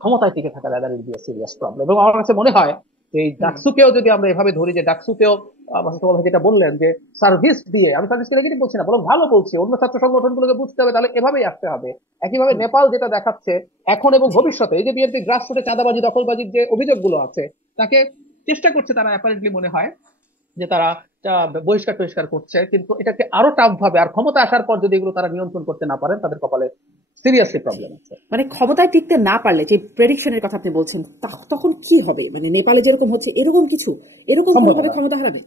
ক্ষমতায় টিকে থাকা that will be a serious problem. এবং আমার কাছে মনে হয় যে এই ডাকসুকেও যদি আমরা এভাবে ধরি, যে ডাকসুকেও যেটা বললেন যে সার্ভিস দিয়ে, আমি সার্ভিস দিয়ে বলছি না, বরং ভালো বলছি, অন্য ছাত্র সংগঠনগুলোকে বুঝতে হবে, তাহলে এভাবেই আসতে হবে। একইভাবে নেপাল যেটা দেখাচ্ছে এখন এবং ভবিষ্যতে, এই যে বিএনপি গ্রাসরুটে চাঁদাবাজি দখলবাজির যে অভিযোগগুলো আছে, তাকে চেষ্টা করছে তারা, অ্যাপারেন্টলি মনে হয় যে তারা বহিষ্কার টহিষ্কার করছে, কিন্তু এটাকে আরো টাফ ভাবে, আর ক্ষমতা আসার পর যদি এগুলো তারা নিয়ন্ত্রণ করতে না পারেন, তাদের কপালে সিরিয়াসলি প্রবলেম আছে। মানে ক্ষমতায় টিকতে না পারলে, যে প্রেডিকশনের কথা আপনি বলছেন, তখন কি হবে? মানে নেপালে যেরকম হচ্ছে এরকম কিছু, এরকম কোনোভাবে ক্ষমতা হারাবে?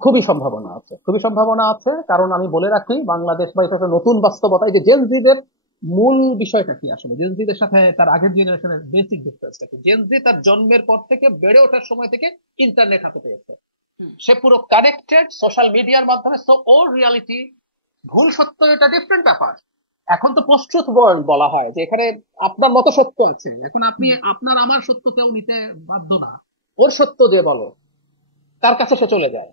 খুবই সম্ভাবনা আছে, খুবই সম্ভাবনা আছে। কারণ আমি বলে রাখি, বাংলাদেশ বা এটা একটা নতুন বাস্তবতা। এই যে জেনজিদের মূল বিষয়টা কি আসলে, জেনজিদের সাথে তার আগের জেনারেশনের বেসিক ডিফারেন্সটা কি? জেনজি তার জন্মের পর থেকে, বেড়ে ওঠার সময় থেকে ইন্টারনেট হাতে পেয়েছে, সে পুরো কানেক্টেড সোশ্যাল মিডিয়ার মাধ্যমে। সো ওর রিয়ালিটি, ভুল সত্য এটা ডিফারেন্ট ব্যাপার। এখন তো পোস্ট ট্রুথ ওয়ার্ল্ড বলা হয়, যে এখানে আপনার মতো সত্য আছে, এখন আপনি আপনার আমার সত্য কেউ নিতে বাধ্য না। ওর সত্য যে বলো, তার কাছে সে চলে যায়।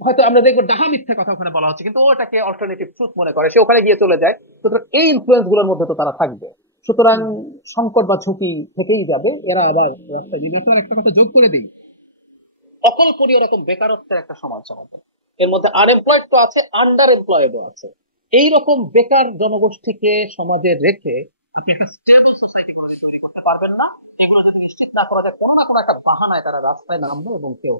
হয়তো আমরা দেখবো ডাহা মিথ্যা কথা ওখানে বলা হচ্ছে, কিন্তু ও এটাকে অল্টারনেটিভ ট্রুথ মনে করে, সে ওখানে গিয়ে চলে যায়। সুতরাং এই ইনফ্লুয়েন্স গুলোর মধ্যে তো তারা থাকবে। সুতরাং সংকট বা ঝুঁকি থেকেই যাবে, এরা আবার রাস্তায় নেমে। একটা কথা যোগ করে দিই, অকল্পনীয় রকম বেকারত্বের একটা সমাজ চলবে। এর মধ্যে আনএমপ্লয়েড তো আছে, আন্ডার এমপ্লয়েডও আছে। এইরকম বেকার জনগোষ্ঠীকে সমাজে রেখে আপনি একটা স্টেবল সোসাইটি তৈরি করতে পারবেন না, যেগুলো যদি নিশ্চিত না করা যায়, কোনো না কোনো একটা বাহানায় তারা রাস্তায় নামবে এবং কেউ